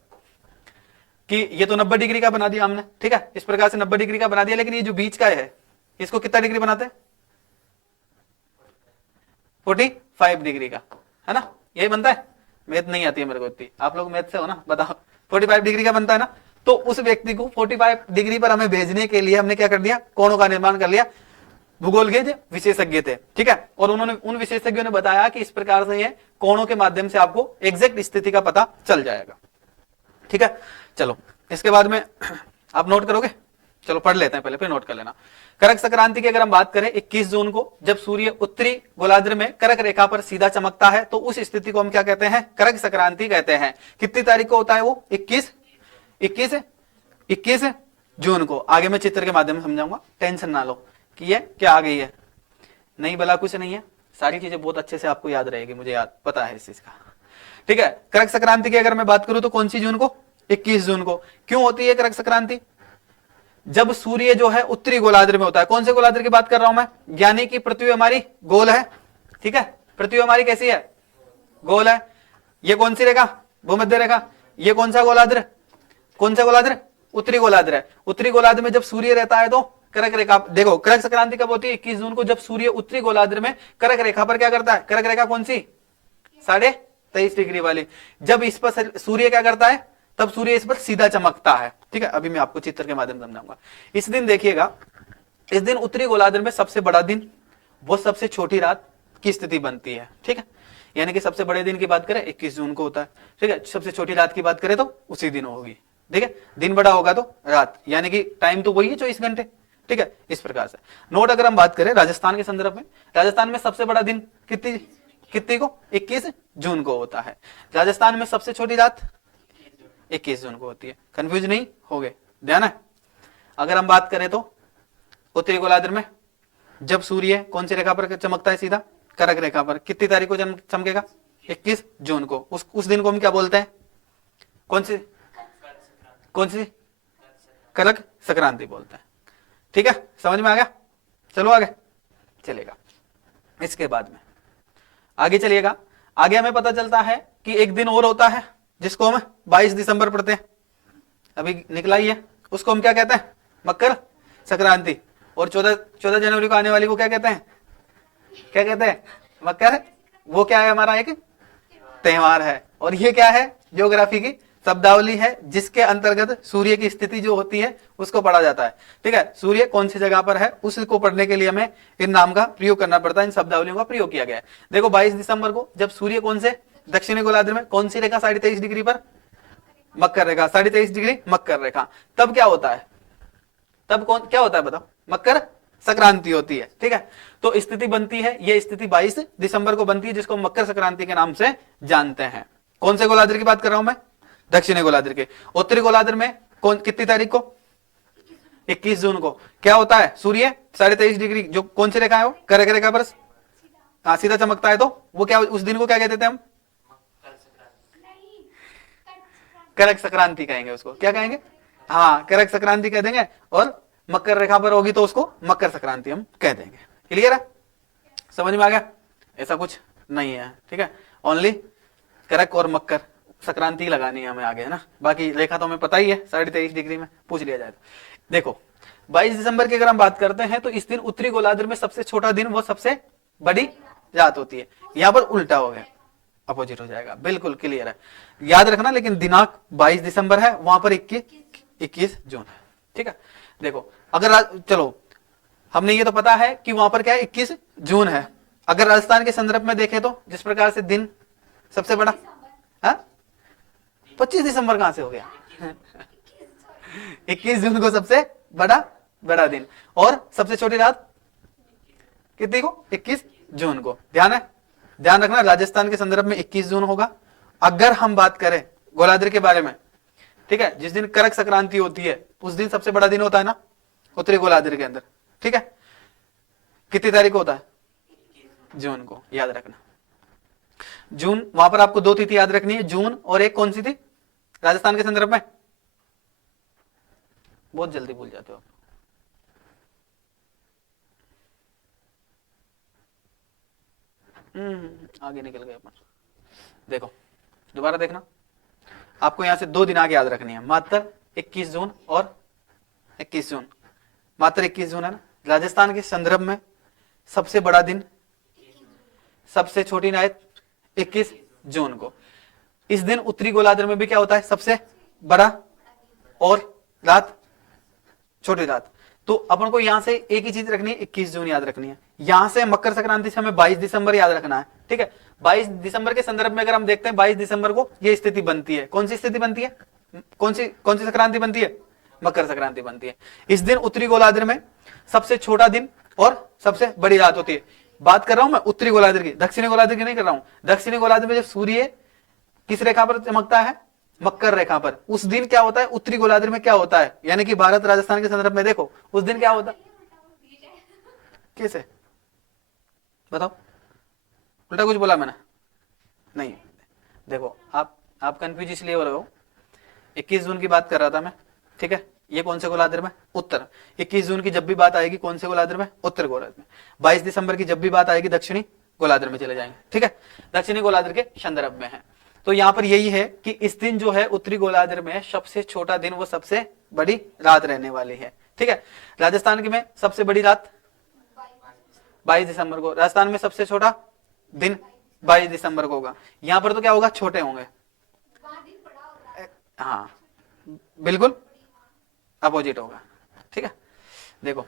कि ये तो 90 डिग्री का बना दिया हमने, ठीक है, इस प्रकार से 90 डिग्री का बना दिया, लेकिन ये जो बीच का है इसको कितना डिग्री बनाते हैं, 45 डिग्री का, है ना, यही बनता है। मैथ नहीं आती है मेरे को इतनी, आप लोग मैथ से हो ना, बताओ 45 डिग्री का बनता है ना। तो उस व्यक्ति को 45 डिग्री पर हमें भेजने के लिए हमने क्या कर दिया, कोणों का निर्माण कर लिया। भूगोल के विशेषज्ञ थे, ठीक है, और उन्होंने उन विशेषज्ञों ने बताया कि इस प्रकार से ये कोणों के माध्यम से आपको एग्जैक्ट स्थिति का पता चल जाएगा, ठीक है। चलो इसके बाद में आप नोट करोगे, चलो पढ़ लेते हैं पहले, फिर नोट कर लेना। करक संक्रांति की अगर हम बात करें 21 जून को जब सूर्य उत्तरी गोलार्ध में करक रेखा पर सीधा चमकता है तो उस स्थिति को हम क्या कहते हैं, करक संक्रांति कहते हैं। कितनी तारीख को होता है वो, 21 जून को। आगे मैं चित्र के माध्यम से समझाऊंगा, टेंशन ना लो कि ये क्या आ गई है, नहीं भला कुछ नहीं है, सारी चीजें बहुत अच्छे से आपको याद रहेगी, मुझे याद पता है इस चीज का, ठीक है। करक संक्रांति की अगर मैं बात करूं तो कौन सी जून को, 21 जून को। क्यों होती है करक संक्रांति, जब सूर्य जो है उत्तरी गोलार्ध में होता है। कौन से गोलार्ध की बात कर रहा हूं मैं, यानी कि पृथ्वी हमारी गोल है, ठीक है, पृथ्वी हमारी कैसी है, गोल है। ये कौन सी रेखा, भूमध्य रेखा। ये कौन सा गोलार्ध, कौन सा गोलार्ध, उत्तरी गोलार्ध है। उत्तरी गोलार्ध में जब सूर्य रहता है तो करक रेखा, देखो करक संक्रांति कब होती है, 21 जून को, जब सूर्य उत्तरी गोलार्ध में करक रेखा पर क्या करता है, करक रेखा कौन सी, 23.5 डिग्री वाली। जब इस पर सूर्य क्या करता है, तब सूर्य इस पर सीधा चमकता है, ठीक है। अभी मैं आपको चित्र के माध्यम से समझाऊंगा। इस दिन देखिएगा, इस दिन उत्तरी गोलार्ध में सबसे बड़ा दिन वो सबसे छोटी रात की स्थिति बनती है, ठीक है। यानी कि सबसे बड़े दिन की बात करें 21 जून को होता है, ठीक है। सबसे छोटी रात की बात करें तो उसी दिन होगी, ठीक है। दिन बड़ा होगा तो रात, यानी कि टाइम तो वही है 24 घंटे, ठीक है। इस प्रकार से नोट अगर हम बात करें राजस्थान के संदर्भ में, राजस्थान में सबसे बड़ा दिन कितनी को, 21 जून को होता है। राजस्थान में सबसे छोटी रात 21 जून को होती है। कंफ्यूज नहीं हो गए, ध्यान है। अगर हम बात करें तो उत्तरी गोलार्ध में जब सूर्य कौन सी रेखा पर चमकता है, सीधा करक रेखा पर, कितनी तारीख को चमकेगा, 21 जून को। उस दिन को हम क्या बोलते हैं, कौन सी करक संक्रांति बोलते हैं, ठीक है। समझ में आ गया, चलो आगे चलेगा। इसके बाद में आगे चलिएगा, आगे हमें पता चलता है कि एक दिन और होता है जिसको हम 22 दिसंबर पढ़ते हैं, अभी निकला ही है, उसको हम क्या कहते हैं, मकर संक्रांति। और 14 जनवरी को आने वाली वो क्या कहते हैं, मकर। वो क्या है, हमारा एक त्योहार है। और ये क्या है, ज्योग्राफी की शब्दावली है जिसके अंतर्गत सूर्य की स्थिति जो होती है उसको पढ़ा जाता है, ठीक है। सूर्य कौन सी जगह पर है उसको पढ़ने के लिए हमें इन नाम का प्रयोग करना पड़ता है, इन शब्दावलियों का प्रयोग किया गया है। देखो 22 दिसंबर को जब सूर्य कौन से दक्षिणी गोलार्ध में, कौन सी रेखा 23.5 डिग्री पर, मकर रेखा, 23.5 डिग्री मकर रेखा, तब क्या होता है, तब क्या होता है बताओ, मकर संक्रांति होती है, ठीक है। तो स्थिति बनती है, ये स्थिति 22 दिसंबर को बनती है जिसको मकर संक्रांति के नाम से जानते हैं। कौन से गोलार्ध की बात कर रहा हूं मैं, दक्षिणी गोलार्ध के। उत्तरी गोलार्ध में कितनी तारीख को, 21 जून को क्या होता है, सूर्य 23.5 डिग्री जो कौन सी रेखा है वो करक रेखा पर सीधा चमकता है, तो वो क्या, उस दिन को क्या कहते थे हम, करक संक्रांति कहेंगे उसको, क्या कहेंगे, हाँ करक संक्रांति कह देंगे। और मकर रेखा पर होगी तो उसको मकर संक्रांति हम कह देंगे। क्लियर है, समझ में आ गया, ऐसा कुछ नहीं है, ठीक है। ओनली करक और मकर संक्रांति लगानी है हमें आगे, है ना। बाकी रेखा तो हमें पता ही है 23.5 डिग्री में, पूछ लिया जाए तो। देखो 22 दिसंबर की अगर हम बात करते हैं तो इस दिन उत्तरी गोलार्ध में सबसे छोटा दिन वो सबसे बड़ी रात होती है। यहां पर उल्टा हो गया, अपोजिट हो जाएगा, बिल्कुल क्लियर है, याद रखना। लेकिन दिनांक 22 दिसंबर है, वहां पर 21 जून है। ठीक है, देखो अगर चलो हमने ये तो पता है कि वहां पर क्या है 21 जून है। अगर राजस्थान के संदर्भ में देखें तो जिस प्रकार से दिन सबसे बड़ा, हाँ 25 दिसंबर कहां से हो गया 21 जून को सबसे बड़ा दिन, और सबसे छोटी रात कितनी को 21 जून को। ध्यान रखना, राजस्थान के संदर्भ में 21 जून होगा। अगर हम बात करें गोलार्ध के बारे में, ठीक है, जिस दिन करक संक्रांति होती है उस दिन सबसे बड़ा दिन होता है ना उत्तरी गोलार्ध के अंदर। ठीक है, कितनी तारीख को होता है, जून को, याद रखना। जून, वहां पर आपको दो तिथि याद रखनी है, जून और एक कौन सी थी राजस्थान के संदर्भ में, बहुत जल्दी भूल जाते हो आप। आगे निकल गए अपन। देखो दोबारा देखना, आपको यहां से दो दिनांक याद रखनी है, मात्र 21 जून और 21 जून, मात्र 21 जून है ना। राजस्थान के संदर्भ में सबसे बड़ा दिन, सबसे छोटी रात 21 जून को। इस दिन उत्तरी गोलार्ध में भी क्या होता है, सबसे बड़ा और रात छोटी रात। तो अपन को यहां से एक ही चीज रखनी है, 21 जून याद रखनी है। यहां से मकर संक्रांति से हमें 22 दिसंबर याद रखना है। ठीक है, 22 दिसंबर के संदर्भ में अगर हम देखते हैं 22 दिसंबर को ये स्थिति बनती है, कौन सी स्थिति बनती है, कौन सी संक्रांति बनती है, मकर संक्रांति बनती है। इस दिन उत्तरी गोलार्ध में सबसे छोटा दिन और सबसे बड़ी रात होती है। बात कर रहा हूं मैं उत्तरी गोलार्ध की, दक्षिणी गोलार्ध की नहीं कर रहा हूं। दक्षिणी गोलार्ध में जब सूर्य किस रेखा पर चमकता है, मकर रेखा पर, उस दिन क्या होता है उत्तरी गोलार्ध में क्या होता है, यानी कि भारत राजस्थान के संदर्भ में देखो उस दिन क्या होता है, कैसे बताओ, उल्टा कुछ बोला मैंने नहीं। देखो आप कंफ्यूज इसलिए हो रहे हो, 21 जून की बात कर रहा था मैं, ठीक है, ये कौन से गोलार्ध में, उत्तर। 21 जून की जब भी बात आएगी कौन से गोलार्ध में, उत्तर गोलार्ध में। 22 दिसंबर की जब भी बात आएगी दक्षिणी गोलार्ध में चले जाएंगे। ठीक है, दक्षिणी गोलार्ध के संदर्भ में है। तो यहां पर यही है कि इस दिन जो है उत्तरी गोलार्ध में सबसे छोटा दिन वो सबसे बड़ी रात रहने वाली है। ठीक है, राजस्थान में सबसे बड़ी रात 22 दिसंबर को, राजस्थान में सबसे छोटा दिन 22 दिसंबर को होगा। यहां पर तो क्या होगा, छोटे होंगे, हाँ बिल्कुल अपोजिट होगा। ठीक है, देखो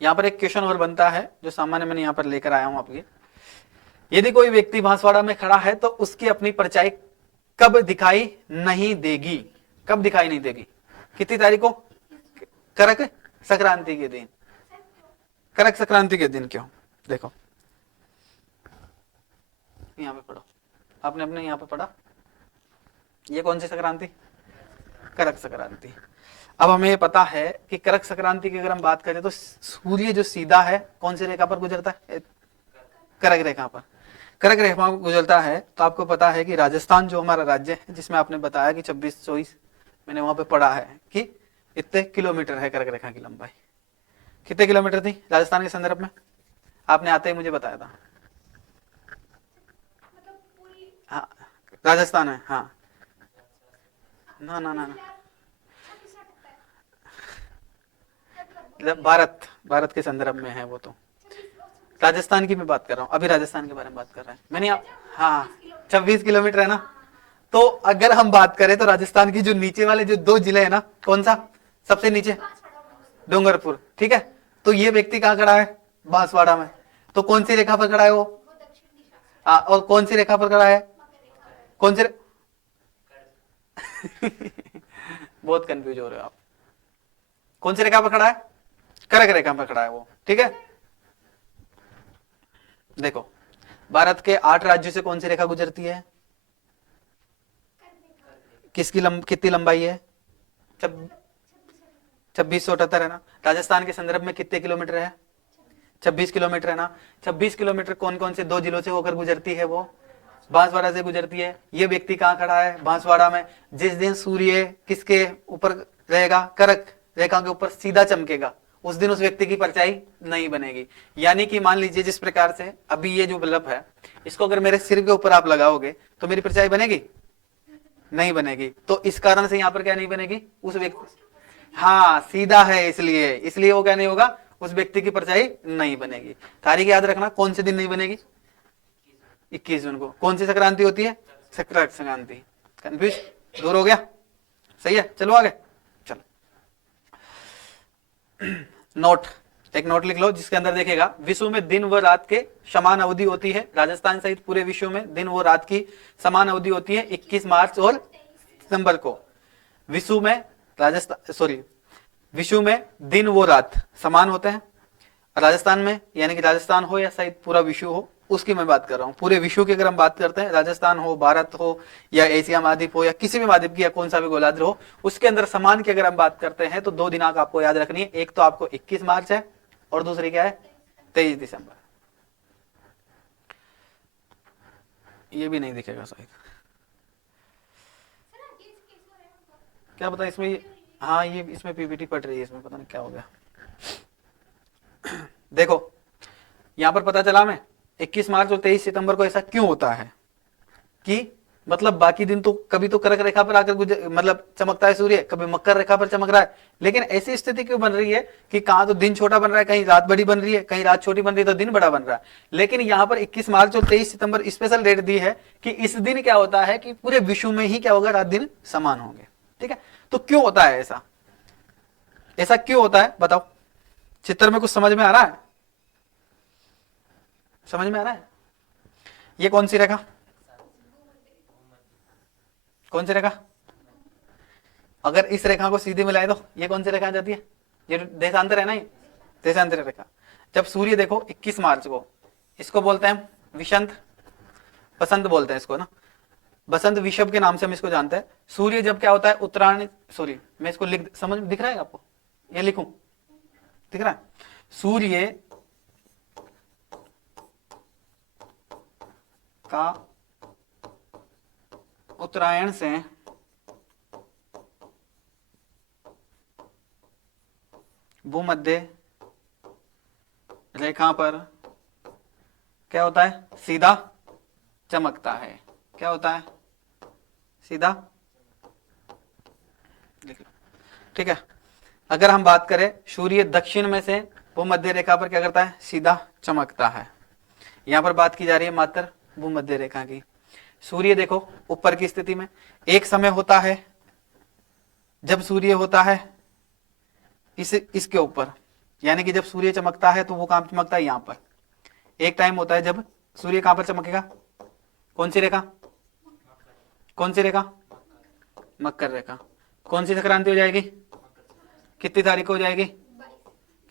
यहां पर एक क्वेश्चन और बनता है जो सामान्य मैंने यहां पर लेकर आया हूं आपके। यदि कोई व्यक्ति बांसवाड़ा में खड़ा है तो उसकी अपनी परछाई कब दिखाई नहीं देगी, कब दिखाई नहीं देगी, कितनी तारीख को, करक संक्रांति के दिन। करक संक्रांति के दिन क्यों, देखो यहां पे पढ़ो, आपने अपने यहां पे पढ़ा, ये कौन सी संक्रांति, करक संक्रांति। अब हमें ये पता है कि करक संक्रांति की अगर हम बात करें तो सूर्य जो सीधा है कौन सी रेखा पर गुजरता है, करक रेखा पर, करक रेखा पर गुजरता है। तो आपको पता है कि राजस्थान जो हमारा राज्य है, जिसमें आपने बताया कि 26-24 मैंने वहां पे पढ़ा है कि इतने किलोमीटर है करक रेखा की लंबाई, कितने किलोमीटर थी राजस्थान के संदर्भ में, आपने आते ही मुझे बताया था। हाँ राजस्थान है, हाँ ना ना ना, भारत के संदर्भ में है वो, तो राजस्थान की मैं बात कर रहा हूँ, अभी राजस्थान के बारे में बात कर रहे हैं मैंने आप, हाँ 26 किलोमीटर है ना। तो अगर हम बात करें तो राजस्थान की जो नीचे वाले जो दो जिले हैं ना, कौन सा सबसे नीचे, डूंगरपुर। ठीक है, तो ये व्यक्ति कहाँ खड़ा है, बांसवाड़ा में। तो कौन सी रेखा पर खड़ा है वो, और कौन सी रेखा पर खड़ा है, कौन सी बहुत कंफ्यूज हो रहे हो आप, कौन सी रेखा पर खड़ा है, करक रेखा पर खड़ा है वो। ठीक है, देखो भारत के 8 राज्यों से कौन सी रेखा गुजरती है, किसकी कितनी लंबाई है, 2678 है ना। राजस्थान के संदर्भ में कितने किलोमीटर है, 26 किलोमीटर है ना। 26 किलोमीटर कौन कौन से 2 जिलों से होकर गुजरती है, वो बांसवाड़ा से गुजरती है। ये व्यक्ति कहाँ खड़ा है, बांसवाड़ा में। जिस दिन सूर्य किसके ऊपर रहेगा, करक रेखा के ऊपर सीधा चमकेगा, उस दिन उस व्यक्ति की परछाई नहीं बनेगी। यानी कि मान लीजिए जिस प्रकार से अभी ये जो बल्ब है, इसको अगर मेरे सिर के ऊपर आप लगाओगे तो मेरी परछाई बनेगी, नहीं बनेगी। तो इस कारण से यहाँ पर क्या नहीं बनेगी, उस व्यक्ति, हाँ सीधा है इसलिए, इसलिए वो क्या नहीं होगा, उस व्यक्ति की परछाई नहीं बनेगी। तारीख याद रखना, कौन से दिन नहीं बनेगी, 21 जून को। कौन सी संक्रांति होती है, संक्रांति संक्रांति। कंफ्यूज दूर हो गया, सही है, चलो आगे। चलो नोट, एक नोट लिख लो जिसके अंदर देखेगा, विश्व में दिन व रात के समान अवधि होती है। राजस्थान सहित पूरे विश्व में दिन व रात की समान अवधि होती है 21 मार्च और सितंबर को। विश्व में विश्व में दिन व रात समान होते हैं। राजस्थान में, यानी कि राजस्थान हो या शायद पूरा विश्व हो, उसकी मैं बात कर रहा हूँ। पूरे विश्व की अगर हम बात करते हैं, राजस्थान हो, भारत हो, या एशिया महाद्वीप हो, या किसी भी महाद्वीप की, या कौन सा भी गोलार्ध हो, उसके अंदर समान की अगर हम बात करते हैं तो 2 दिनांक आपको याद रखनी है। एक तो आपको 21 मार्च है और दूसरी क्या है, 23 दिसंबर। ये भी नहीं दिखेगा शायद, क्या पता इसमें, हाँ ये इसमें पीपीटी पड़ रही है, इसमें पता नहीं क्या हो गया। देखो यहां पर पता चला, मैं 21 मार्च और 23 सितंबर को ऐसा क्यों होता है कि मतलब बाकी दिन तो कभी तो कर्क रेखा पर आकर मतलब चमकता है सूर्य, कभी मकर रेखा पर चमक रहा है, लेकिन ऐसी स्थिति क्यों बन रही है कि कहां तो दिन छोटा बन रहा है, कहीं रात बड़ी बन रही है, कहीं रात छोटी बन रही है तो दिन बड़ा बन रहा है। लेकिन यहाँ पर 21 मार्च और 23 सितंबर स्पेशल डेट दी है कि इस दिन क्या होता है कि पूरे विश्व में ही क्या होगा, रात दिन समान होंगे। ठीक है, तो क्यों होता है ऐसा, ऐसा क्यों होता है बताओ। चित्र में कुछ समझ में आ रहा है, समझ में आ रहा है। ये कौन सी रेखा, कौन सी रेखा, अगर इस रेखा को सीधी मिलाए तो ये कौन सी रेखा आ जाती है, ये देशांतर है ना, ये देशांतर रेखा। जब सूर्य देखो 21 मार्च को, इसको बोलते हैं विषंत, बसंत बोलते हैं इसको ना, बसंत विषभ के नाम से हम इसको जानते हैं। सूर्य जब क्या होता है, उत्तरायण, सॉरी मैं इसको लिख, समझ दिख रहा है आपको, ये लिखूं, दिख रहा है। सूर्य का उत्तरायण से भूमध्य रेखा पर क्या होता है, सीधा चमकता है। क्या होता है, सीधा, ठीक है। अगर हम बात करें, सूर्य दक्षिण में से भूमध्य रेखा पर क्या करता है, सीधा चमकता है। यहां पर बात की जा रही है मात्र भूमध्य रेखा की। सूर्य देखो ऊपर की स्थिति में, एक समय होता है जब सूर्य होता है इसके ऊपर, यानी कि जब सूर्य चमकता है तो वो कहां चमकता है, यहां पर। एक टाइम होता है जब सूर्य कहां पर चमकेगा, कौन सी रेखा, कौन सी रेखा, मकर रेखा। कौन सी संक्रांति हो जाएगी, कितनी तारीख को हो जाएगी,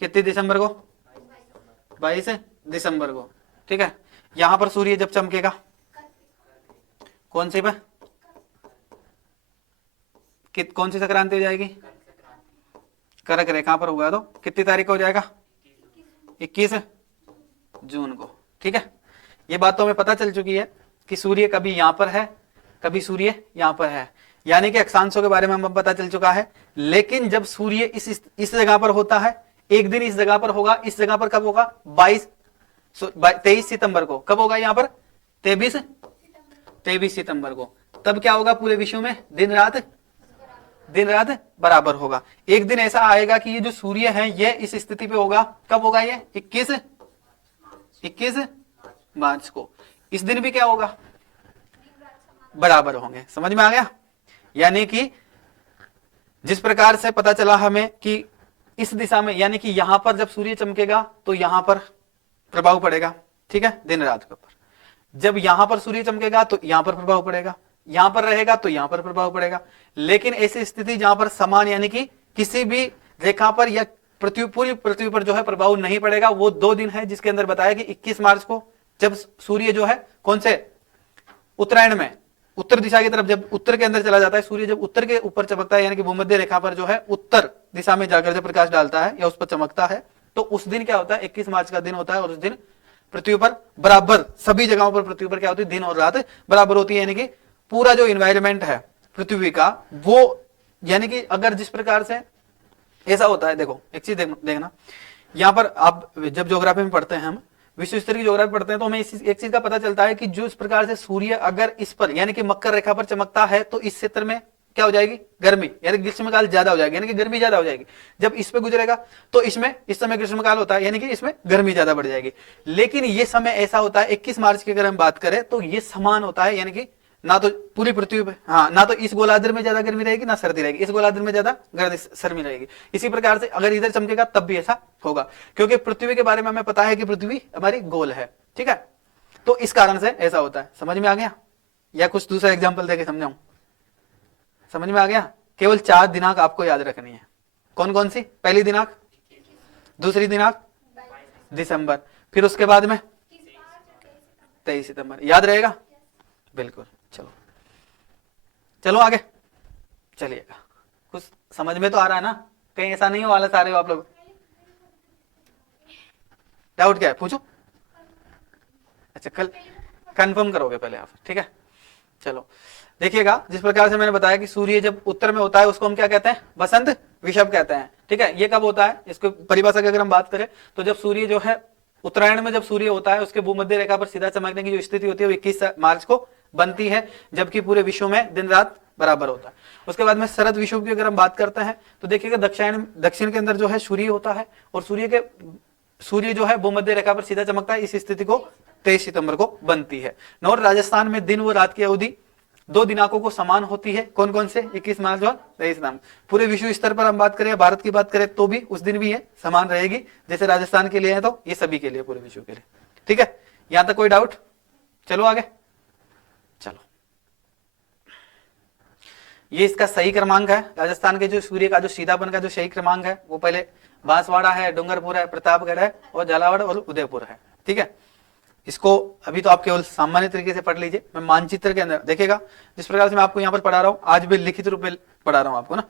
कितनी दिसंबर को, 22 दिसंबर को। ठीक है, यहां पर सूर्य जब चमकेगा कौन सी पर, कौन सी संक्रांति हो जाएगी, कर्क रेखा पर हुआ तो कितनी तारीख को हो जाएगा, 21 जून को। ठीक है, ये बात तो हमें पता चल चुकी है कि सूर्य कभी यहां पर है, कभी सूर्य यहां पर है, यानी कि अक्षांशों के बारे में हमें पता चल चुका है। लेकिन जब सूर्य इस जगह पर होता है, एक दिन इस जगह पर होगा, इस जगह पर कब होगा, 23 सितंबर को। कब होगा यहाँ पर, 23 सितंबर को। तब क्या होगा, पूरे विश्व में दिन रात बराबर होगा। एक दिन ऐसा आएगा कि ये जो सूर्य है ये इस स्थिति पे होगा, कब होगा, ये 21 मार्च को। इस दिन भी क्या होगा, बराबर होंगे। समझ में आ गया, यानी कि जिस प्रकार से पता चला हमें कि इस दिशा में, यानी कि यहां पर जब सूर्य चमकेगा तो यहां पर प्रभाव पड़ेगा। ठीक है, दिन रात के ऊपर। जब यहां पर सूर्य चमकेगा तो यहां पर प्रभाव पड़ेगा, यहां पर रहेगा तो यहां पर प्रभाव पड़ेगा। लेकिन ऐसी स्थिति जहां पर समान, यानी कि किसी भी रेखा पर या पूरी पृथ्वी पर जो है प्रभाव नहीं पड़ेगा, वो 2 दिन है जिसके अंदर बताया कि 21 मार्च को जब सूर्य जो है कौन से उत्तरायण में, उत्तर दिशा की तरफ, जब उत्तर के अंदर चला जाता है सूर्य, जब उत्तर के ऊपर चमकता है, यानी कि भूमध्य रेखा पर जो है उत्तर दिशा में जाकर जब प्रकाश डालता है या उस पर चमकता है, तो उस दिन क्या होता है, 21 मार्च का दिन होता है। और उस दिन पृथ्वी पर बराबर, सभी जगहों पर पृथ्वी पर क्या होती है, दिन और रात बराबर होती है। यानी कि पूरा जो इन्वायरमेंट है पृथ्वी का, वो यानी कि अगर जिस प्रकार से ऐसा होता है, देखो एक चीज देखना, यहाँ पर आप जब ज्योग्राफी में पढ़ते हैं हम, विश्व स्तरीय ज्योग्राफी पढ़ते हैं तो हमें एक चीज का पता चलता है कि जो इस प्रकार से सूर्य अगर इस पर यानी कि मकर रेखा पर चमकता है तो इस क्षेत्र में क्या हो जाएगी, गर्मी, यानी ग्रीष्मकाल ज्यादा हो जाएगी, यानी कि गर्मी ज्यादा हो जाएगी। जब इस पे गुजरेगा तो इसमें इस समय ग्रीष्मकाल होता है, यानी कि इसमें गर्मी ज्यादा बढ़ जाएगी। लेकिन ये समय ऐसा होता है 21 मार्च की अगर हम बात करें तो ये समान होता है, यानी कि ना तो पूरी पृथ्वी पे, हाँ, ना तो इस गोलार्ध में ज्यादा गर्मी रहेगी ना सर्दी रहेगी, इस गोलार्ध में ज्यादा गर्मी रहेगी। इसी प्रकार से अगर इधर चमकेगा तब भी ऐसा होगा, क्योंकि पृथ्वी के बारे में हमें पता है कि पृथ्वी हमारी गोल है, ठीक है। तो इस कारण से ऐसा होता है। समझ में आ गया या कुछ दूसरा एग्जाम्पल देके समझाऊं? समझ में आ गया? केवल 4 दिनांक आपको याद रखनी है। कौन कौन सी? पहली दिनांक, दूसरी दिनांक दिसंबर, फिर उसके बाद में 23 सितंबर। याद रहेगा? बिल्कुल। चलो चलो आगे चलिएगा। कुछ समझ में तो आ रहा है ना? कहीं ऐसा नहीं हो वाला सारे आप लोग? डाउट क्या है पूछो। अच्छा, कल कंफर्म करोगे पहले आप, ठीक है। चलो देखिएगा, जिस प्रकार से मैंने बताया कि सूर्य जब उत्तर में होता है उसको हम क्या कहते हैं? वसंत विषुव कहते हैं, ठीक है। ये कब होता है? इसको परिभाषा की अगर हम बात करें तो जब सूर्य जो है उत्तरायण में जब सूर्य होता है उसके भूमध्य रेखा पर सीधा चमकने की जो स्थिति होती है वो 21 मार्च को बनती है, जबकि पूरे विश्व में दिन रात बराबर होता है। उसके बाद में शरद विषुव की अगर हम बात करते हैं तो देखिएगा दक्षिण के अंदर जो है सूर्य होता है और सूर्य जो है भूमध्य रेखा पर सीधा चमकता है। इस स्थिति को 23 सितंबर को बनती है। और राजस्थान में दिन व रात की अवधि 2 दिनांकों को समान होती है। कौन कौन से? 21 मार्च और 23 सितंबर। पूरे विश्व स्तर पर हम बात करें, भारत की बात करें तो भी उस दिन भी ये समान रहेगी, जैसे राजस्थान के लिए है तो ये सभी के लिए, पूरे विश्व के लिए, ठीक है। यहां तक कोई डाउट? चलो आगे। चलो, ये इसका सही क्रमांक है। राजस्थान के जो सूर्य का जो सीधापन का जो सही क्रमांक है वो पहले बांसवाड़ा है, डूंगरपुर है, प्रतापगढ़ है और झालावाड़ और उदयपुर है, ठीक है। इसको अभी तो आप केवल सामान्य तरीके से पढ़ लीजिए। मैं मानचित्र के अंदर देखिएगा, जिस प्रकार से मैं आपको यहाँ पर पढ़ा रहा हूँ, आज भी लिखित रूप में पढ़ा रहा हूँ आपको ना।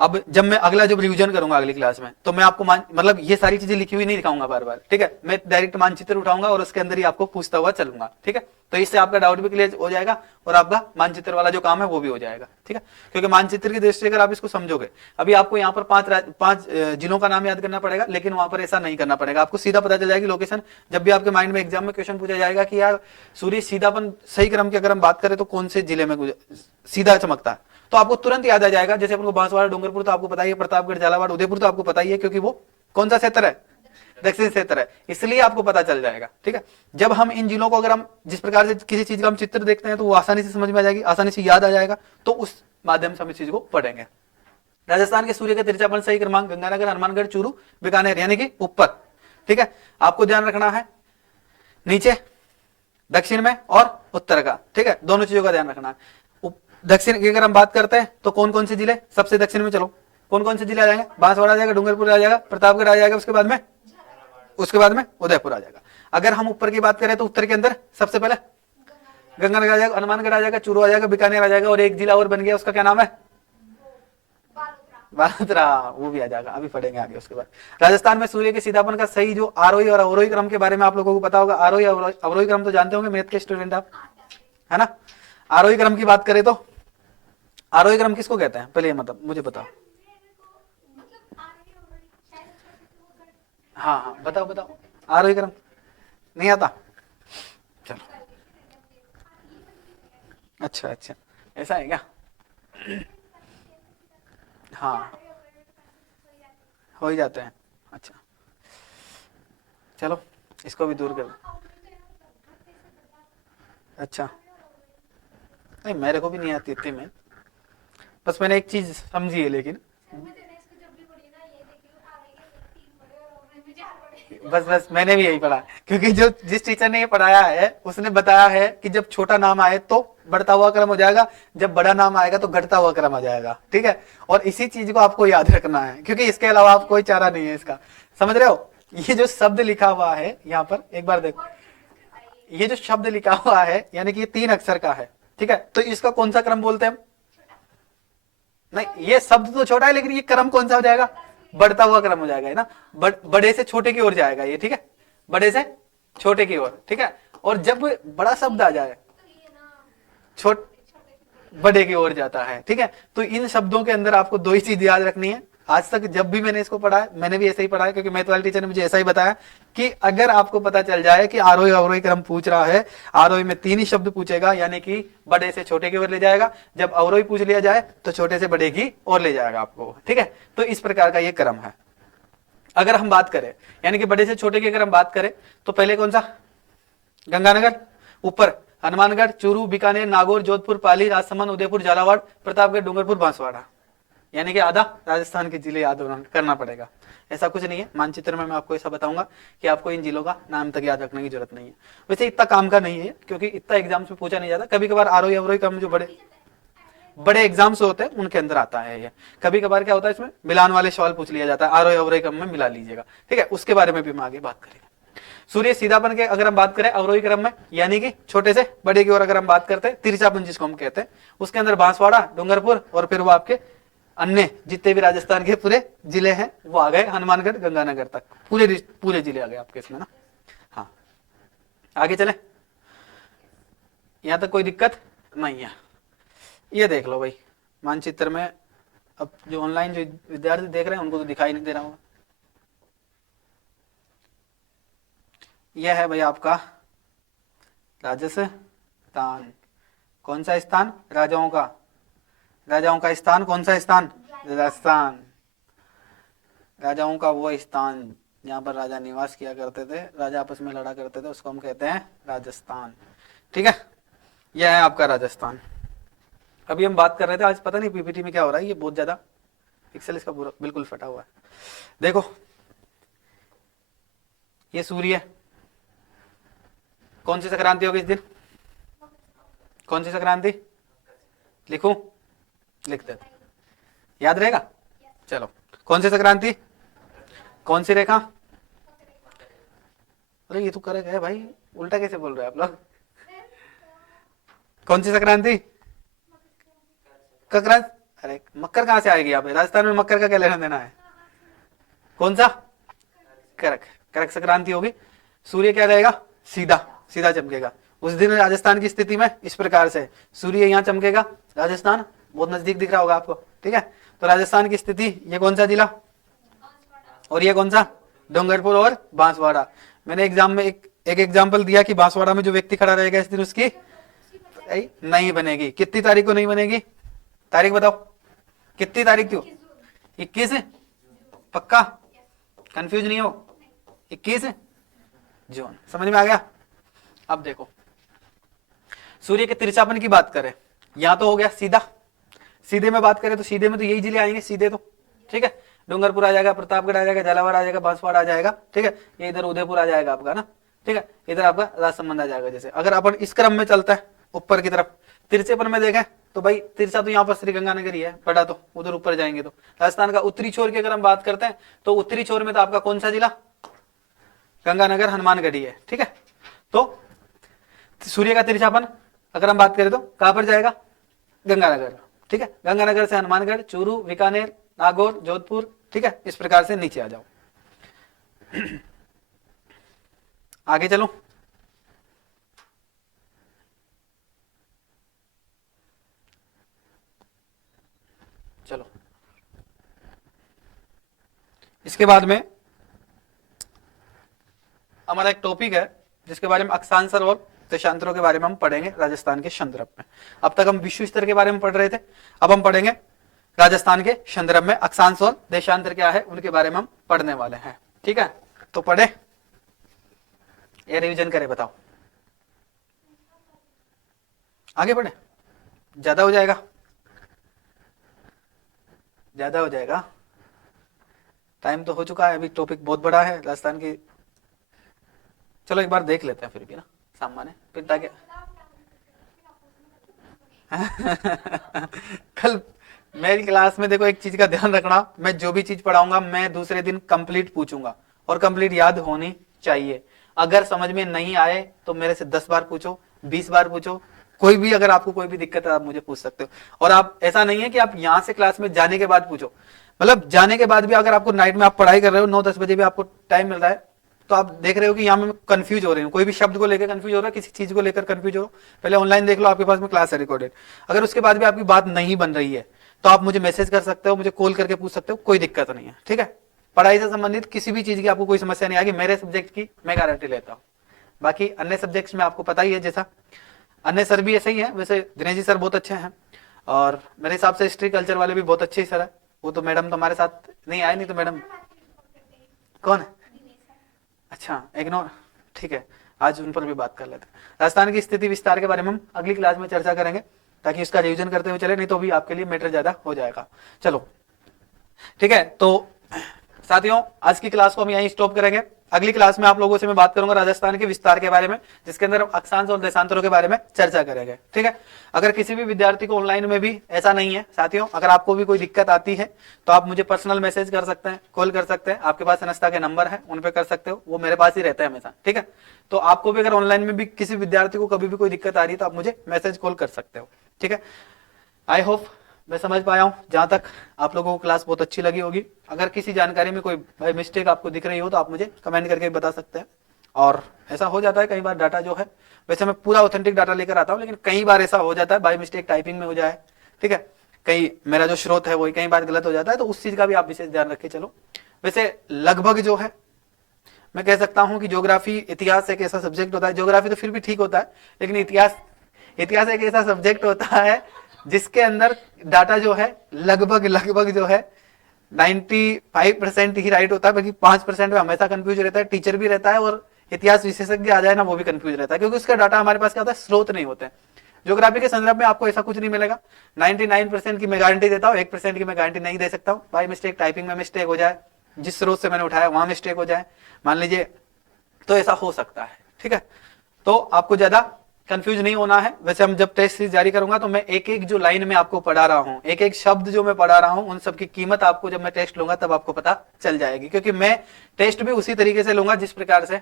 अब जब मैं अगला जब रिवीजन करूंगा अगली क्लास में तो मैं आपको मतलब ये सारी चीजें लिखी हुई नहीं दिखाऊंगा बार बार, ठीक है। मैं डायरेक्ट मानचित्र उठाऊंगा और उसके अंदर ही आपको पूछता हुआ चलूंगा, ठीक है। तो इससे आपका डाउट भी क्लियर हो जाएगा और आपका मानचित्र वाला जो काम है वो भी हो जाएगा, ठीक है। क्योंकि मानचित्र की दृष्टि अगर आप इसको समझोगे, अभी आपको यहाँ पर 5 जिलों का नाम याद करना पड़ेगा, लेकिन वहां पर ऐसा नहीं करना पड़ेगा। आपको सीधा पता चल जाएगी लोकेशन। जब भी आपके माइंड में एग्जाम में क्वेश्चन पूछा जाएगा कि यार सूर्य सीधापन सही क्रम की अगर हम बात करें तो कौन से जिले में सीधा चमकता है, तो आपको तुरंत याद आ जाएगा। जैसे आपको बांसवाड़ा, डूंगरपुर तो आपको पता ही है, प्रतापगढ़, झालावाड़, उदयपुर तो आपको पता ही है, क्योंकि वो कौन सा क्षेत्र है? दक्षिण क्षेत्र है, इसलिए आपको पता चल जाएगा, ठीक है। जब हम इन जिलों को अगर हम जिस प्रकार से किसी चीज का हम चित्र देखते हैं तो वो आसानी से समझ में आ जाएगी, आसानी से याद आ जाएगा, तो उस माध्यम से हम इस चीज को पढ़ेंगे। राजस्थान के सूर्य का तिरछापन सही क्रमांक गंगानगर, हनुमानगढ़, चूरू, बीकानेर, यानी कि ऊपर, ठीक है। आपको ध्यान रखना है नीचे दक्षिण में और उत्तर का, ठीक है, दोनों चीजों का ध्यान रखना है। दक्षिण की अगर हम बात करते हैं तो कौन कौन से जिले? सबसे दक्षिण में चलो, कौन कौन से जिले आ जाएंगे? बांसवाड़ा आ जाएगा, डूंगरपुर आ जाएगा, प्रतापगढ़ आ जाएगा, उसके बाद में उदयपुर आ जाएगा। अगर हम ऊपर की बात करें तो उत्तर के अंदर सबसे पहले गंगानगर आ जाएगा, हनुमानगढ़ आ जाएगा, चूरू आ जाएगा, बीकानेर आ जाएगा, और एक जिला और बन गया, उसका क्या नाम है? बालोतरा, वो भी आ जाएगा, अभी पढ़ेंगे आगे। उसके बाद राजस्थान में सूर्य के सीधापन का सही जो आरोही और अवरोही क्रम के बारे में आप लोगों को पता होगा। आरोही अवरोही क्रम तो जानते होंगे, मैथ के स्टूडेंट आप, है ना। आरोही क्रम की बात करें तो आरोही क्रम किसको कहते हैं? पहले मतलब मुझे बताओ। हाँ हाँ, बताओ बताओ, आरोही क्रम नहीं आता? चलो, अच्छा अच्छा, ऐसा है क्या? हाँ, हो ही जाते हैं। अच्छा, चलो इसको भी दूर कर। अच्छा, नहीं मेरे को भी नहीं आती इतनी, मैं बस मैंने एक चीज समझी है, लेकिन बस मैंने भी यही पढ़ा, क्योंकि जो जिस टीचर ने ये पढ़ाया है उसने बताया है कि जब छोटा नाम आए तो बढ़ता हुआ क्रम हो जाएगा, जब बड़ा नाम आएगा तो घटता हुआ क्रम आ जाएगा, ठीक है। और इसी चीज को आपको याद रखना है, क्योंकि इसके अलावा आप कोई चारा नहीं है इसका, समझ रहे हो। ये जो शब्द लिखा हुआ है यहाँ पर, एक बार देखो, ये जो शब्द लिखा हुआ है यानी कि ये 3 अक्षर का है, ठीक है। तो इसका कौन सा क्रम बोलते हैं? नहीं, ये शब्द तो छोटा है, लेकिन ये क्रम कौन सा हो जाएगा? बढ़ता हुआ क्रम हो जाएगा, है ना। बड़े से छोटे की ओर जाएगा ये, ठीक है, बड़े से छोटे की ओर, ठीक है। और जब बड़ा शब्द आ जाए बड़े की ओर जाता है, ठीक है। तो इन शब्दों के अंदर आपको 2 ही चीज याद रखनी है, आज तक जब भी मैंने इसको पढ़ा है मैंने भी ऐसे ही पढ़ा है, क्योंकि मैथ वाले टीचर ने मुझे ऐसा ही बताया कि अगर आपको पता चल जाए कि आरोही अवरोही क्रम पूछ रहा है, आरोही में 3 ही शब्द पूछेगा, यानी कि बड़े से छोटे की ओर ले जाएगा, जब अवरोही पूछ लिया जाए तो छोटे से बड़े की ओर ले जाएगा आपको, ठीक है। तो इस प्रकार का ये क्रम है। अगर हम बात करें यानी कि बड़े से छोटे की अगर हम बात करें तो पहले कौन सा, गंगानगर, ऊपर हनुमानगढ़, चूरू, बीकानेर, नागौर, जोधपुर, पाली, राजसमंद, उदयपुर, झालावाड़, प्रतापगढ़, डूंगरपुर, बांसवाड़ा, यानी कि आधा राजस्थान के जिले याद करना पड़ेगा। ऐसा कुछ नहीं है, मानचित्र में मैं आपको ऐसा बताऊंगा कि आपको इन जिलों का नाम तक याद रखने की जरूरत नहीं है। वैसे इतना काम का नहीं है, क्योंकि इतना एग्जाम्स में पूछा नहीं जाता। कभी कभार आरोही अवरोही क्रम जो बड़े एग्जाम्स होते हैं उनके अंदर आता है ये। कभी कभार क्या होता है, इसमें मिलान वाले सवाल पूछ लिया जाता है, आरोही अवरोही क्रम में मिला लीजिएगा, ठीक है। उसके बारे में भी हम आगे बात करेंगे। सूर्य सीधापन के अगर हम बात करें अवरोही क्रम में, यानी कि छोटे से बड़े की ओर अगर हम बात करते हैं, तिरछापन जिसको हम कहते हैं, उसके अंदर बांसवाड़ा, डूंगरपुर और फिर वो आपके अन्य जितने भी राजस्थान के पूरे जिले हैं वो आ गए, हनुमानगढ़, गंगानगर तक पूरे जिले आ गए आपके इसमें ना। हाँ, आगे चले, यहां तक कोई दिक्कत नहीं है। ये देख लो भाई मानचित्र में, अब जो ऑनलाइन जो विद्यार्थी देख रहे हैं उनको तो दिखाई नहीं दे रहा होगा। यह है भाई आपका राजस्थान। कौन सा स्थान, राजाओं का स्थान, कौन सा स्थान, राजस्थान। राजाओं का वो स्थान जहां पर राजा निवास किया करते थे, राजा आपस में लड़ा करते थे, उसको हम कहते हैं राजस्थान, ठीक है। यह है आपका राजस्थान। अभी हम बात कर रहे थे, आज पता नहीं पीपीटी में क्या हो रहा है, ये बहुत ज्यादा पिक्सल इसका पूरा बिल्कुल फटा हुआ है। देखो ये सूर्य, कौन सी संक्रांति होगी इस दिन, कौन सी संक्रांति, लिखूं, लिख दे, याद रहेगा। चलो, कौन सी संक्रांति, कौन सी रेखा, अरे ये तो करेक्ट है भाई, उल्टा कैसे बोल रहे हैं आप लोग। कौन सी संक्रांति, संक्रांति, अरे मकर कहां से आएगी यहाँ पे, राजस्थान में मकर का क्या लेना देना है, कौन सा, करेक्ट संक्रांति होगी। सूर्य क्या रहेगा, सीधा चमकेगा। उस दिन राजस्थान की स्थिति में इस प्रकार से सूर्य यहाँ चमकेगा, राजस्थान बहुत नजदीक दिख रहा होगा आपको, ठीक है। तो राजस्थान की स्थिति, ये कौन सा जिला और ये कौन सा, डूंगरपुर और बांसवाड़ा। मैंने एग्जाम में एक एग्जाम्पल दिया कि बांसवाड़ा में जो व्यक्ति खड़ा रहेगा इस दिन उसकी नहीं बनेगी। कितनी तारीख को नहीं बनेगी, तारीख बताओ, कितनी तारीख क्यों, 21, पक्का, कंफ्यूज नहीं हो, 21 जून, समझ में आ गया। अब देखो सूर्य के तिरछापन की बात करें, यहां तो हो गया सीधे में बात करें तो सीधे में तो यही जिले आएंगे सीधे, तो ठीक है, डूंगरपुर आ जाएगा, प्रतापगढ़ आ जाएगा, झालावाड़ आ जाएगा, बांसवाड़ा आ जाएगा, ठीक है। ये इधर उदयपुर आ जाएगा आपका ना, ठीक है, इधर आपका राजसमंद आ जाएगा। जैसे अगर अपन इस क्रम में चलता है ऊपर की तरफ, तिरछेपन में देखें तो भाई तिरछा तो यहाँ पर श्रीगंगानगर ही है बड़ा, तो उधर ऊपर जाएंगे तो राजस्थान का उत्तरी छोर की अगर हम बात करते हैं तो उत्तरी छोर में तो आपका कौन सा जिला, गंगानगर, हनुमानगढ़ है, ठीक है। तो सूर्य का तिरछापन अगर हम बात करें तो कहां पर जाएगा, गंगानगर, ठीक है। गंगानगर से हनुमानगढ़, चूरू, बीकानेर, नागौर, जोधपुर, ठीक है। इस प्रकार से नीचे आ जाओ। आगे चलो, चलो इसके बाद में हमारा एक टॉपिक है जिसके बारे में अक्षांश और देशांतरों के बारे में हम पढ़ेंगे राजस्थान के संदर्भ में। अब तक हम विश्व स्तर के बारे में पढ़ रहे थे, अब हम पढ़ेंगे राजस्थान के संदर्भ में अक्षांश और देशांतर क्या है उनके बारे में हम पढ़ने वाले हैं, ठीक है। तो पढ़े या रिवीजन करें, बताओ, आगे बढ़े, ज्यादा हो जाएगा, टाइम तो हो चुका है, अभी टॉपिक बहुत बड़ा है राजस्थान की। चलो एक बार देख लेते हैं फिर भी ना सामान्य, फिर ताकि कल मेरी क्लास में देखो एक चीज का ध्यान रखना, मैं जो भी चीज पढ़ाऊंगा मैं दूसरे दिन कंप्लीट पूछूंगा और कंप्लीट याद होनी चाहिए। अगर समझ में नहीं आए तो मेरे से 10 बार पूछो, 20 बार पूछो, कोई भी अगर आपको कोई भी दिक्कत है आप मुझे पूछ सकते हो। और आप ऐसा नहीं है कि आप यहाँ से क्लास में जाने के बाद पूछो, मतलब जाने के बाद भी अगर आपको नाइट में आप पढ़ाई कर रहे हो 9-10 बजे भी आपको टाइम मिल रहा है तो आप देख रहे हो कि यहाँ में कंफ्यूज हो रहे हो, कोई भी शब्द को लेकर कंफ्यूज हो रहा है, किसी चीज को लेकर कंफ्यूज हो, पहले ऑनलाइन देख लो, आपके पास में क्लास है रिकॉर्डेड। अगर उसके बाद भी आपकी बात नहीं बन रही है तो आप मुझे मैसेज कर सकते हो, मुझे कॉल करके पूछ सकते हो, कोई दिक्कत नहीं है। ठीक है, पढ़ाई से संबंधित किसी भी चीज की आपको कोई समस्या नहीं आएगी, मेरे सब्जेक्ट की मैं गारंटी लेता हूँ। बाकी अन्य सब्जेक्ट्स में आपको पता ही है, जैसा अन्य सर भी ऐसे ही है। वैसे दिनेश जी सर बहुत अच्छे हैं, और मेरे हिसाब से हिस्ट्री कल्चर वाले भी बहुत अच्छे ही सर है। वो तो मैडम तो हमारे साथ नहीं आए, नहीं तो मैडम कौन है? अच्छा, इग्नोर, ठीक है, आज उन पर भी बात कर लेते हैं। राजस्थान की स्थिति विस्तार के बारे में हम अगली क्लास में चर्चा करेंगे, ताकि उसका रिवीजन करते हुए चले, नहीं तो भी आपके लिए मैटर ज्यादा हो जाएगा। चलो ठीक है, तो साथियों आज की क्लास को हम यहीं स्टॉप करेंगे। अगली क्लास में आप लोगों से मैं बात करूंगा राजस्थान के विस्तार के बारे में, जिसके अंदर हम अक्षांश और देशांतरों के बारे में चर्चा करेंगे। ठीक है, अगर किसी भी विद्यार्थी को ऑनलाइन में भी ऐसा नहीं है साथियों, अगर आपको भी कोई दिक्कत आती है तो आप मुझे पर्सनल मैसेज कर सकते हैं, कॉल कर सकते हैं। आपके पास संस्था के नंबर है, उन पे कर सकते हो, वो मेरे पास ही रहता है हमेशा। ठीक है, तो आपको भी अगर ऑनलाइन में भी किसी विद्यार्थी को कभी भी कोई दिक्कत आ रही है तो आप मुझे मैसेज कॉल कर सकते हो। ठीक है, आई होप मैं समझ पाया हूं, जहां तक आप लोगों को क्लास बहुत अच्छी लगी होगी। अगर किसी जानकारी में कोई भाई मिस्टेक आपको दिख रही हो तो आप मुझे कमेंट करके बता सकते हैं। और ऐसा हो जाता है कई बार डाटा जो है, वैसे मैं पूरा ऑथेंटिक डाटा लेकर आता हूं, लेकिन कई बार ऐसा हो जाता है बाई मिस्टेक टाइपिंग में हो जाए। ठीक है, कई मेरा जो स्रोत है वही कई बार गलत हो जाता है, तो उस चीज का भी आप विशेष ध्यान रखें। चलो, वैसे लगभग जो है मैं कह सकता हूं कि ज्योग्राफी, इतिहास एक ऐसा सब्जेक्ट होता है, ज्योग्राफी तो फिर भी ठीक होता है, लेकिन इतिहास एक ऐसा सब्जेक्ट होता है जिसके अंदर डाटा जो है लगभग जो है 95% ही राइट होता है, बाकी 5% में हमेशा कंफ्यूज रहता है, टीचर भी रहता है, और इतिहास विशेषज्ञ आ जाए ना वो भी कंफ्यूज रहता है, क्योंकि उसका डाटा हमारे पास क्या होता है, स्रोत नहीं होते। ज्योग्राफी के संदर्भ में आपको ऐसा कुछ नहीं मिलेगा। 99% की मैं गारंटी देता हूँ, 1% की मैं गारंटी नहीं दे सकता हूँ। बाई मिस्टेक टाइपिंग में मिस्टेक हो जाए, जिस स्रोत से मैंने उठाया वहां मिस्टेक हो जाए मान लीजिए, तो ऐसा हो सकता है। ठीक है, तो आपको ज्यादा कंफ्यूज नहीं होना है। वैसे हम जब टेस्ट सीरीज जारी करूंगा तो मैं एक एक जो लाइन में आपको पढ़ा रहा हूं, एक एक शब्द जो मैं पढ़ा रहा हूं, उन सब की कीमत आपको जब मैं टेस्ट लूंगा तब आपको पता चल जाएगी, क्योंकि मैं टेस्ट भी उसी तरीके से लूंगा जिस प्रकार से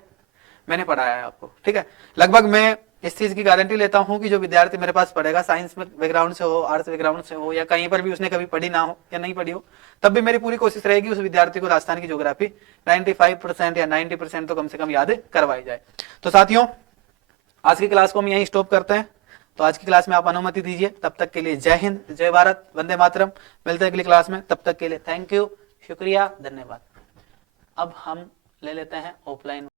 मैंने पढ़ाया है आपको। ठीक है, लगभग मैं इस चीज की गारंटी लेता हूं कि जो विद्यार्थी मेरे पास पढ़ेगा, साइंस में बैकग्राउंड से हो, आर्ट्स बैकग्राउंड से हो, या कहीं पर भी उसने कभी पढ़ी ना हो या नहीं पढ़ी हो, तब भी मेरी पूरी कोशिश रहेगी उस विद्यार्थी को राजस्थान की ज्योग्राफी 95% या 90% तो कम से कम याद करवाई जाए। तो साथियों आज की क्लास को हम यहीं स्टॉप करते हैं। तो आज की क्लास में आप अनुमति दीजिए। तब तक के लिए जय हिंद, जय भारत, वंदे मातरम। मिलते हैं अगली क्लास में, तब तक के लिए थैंक यू, शुक्रिया, धन्यवाद। अब हम ले लेते हैं ऑफलाइन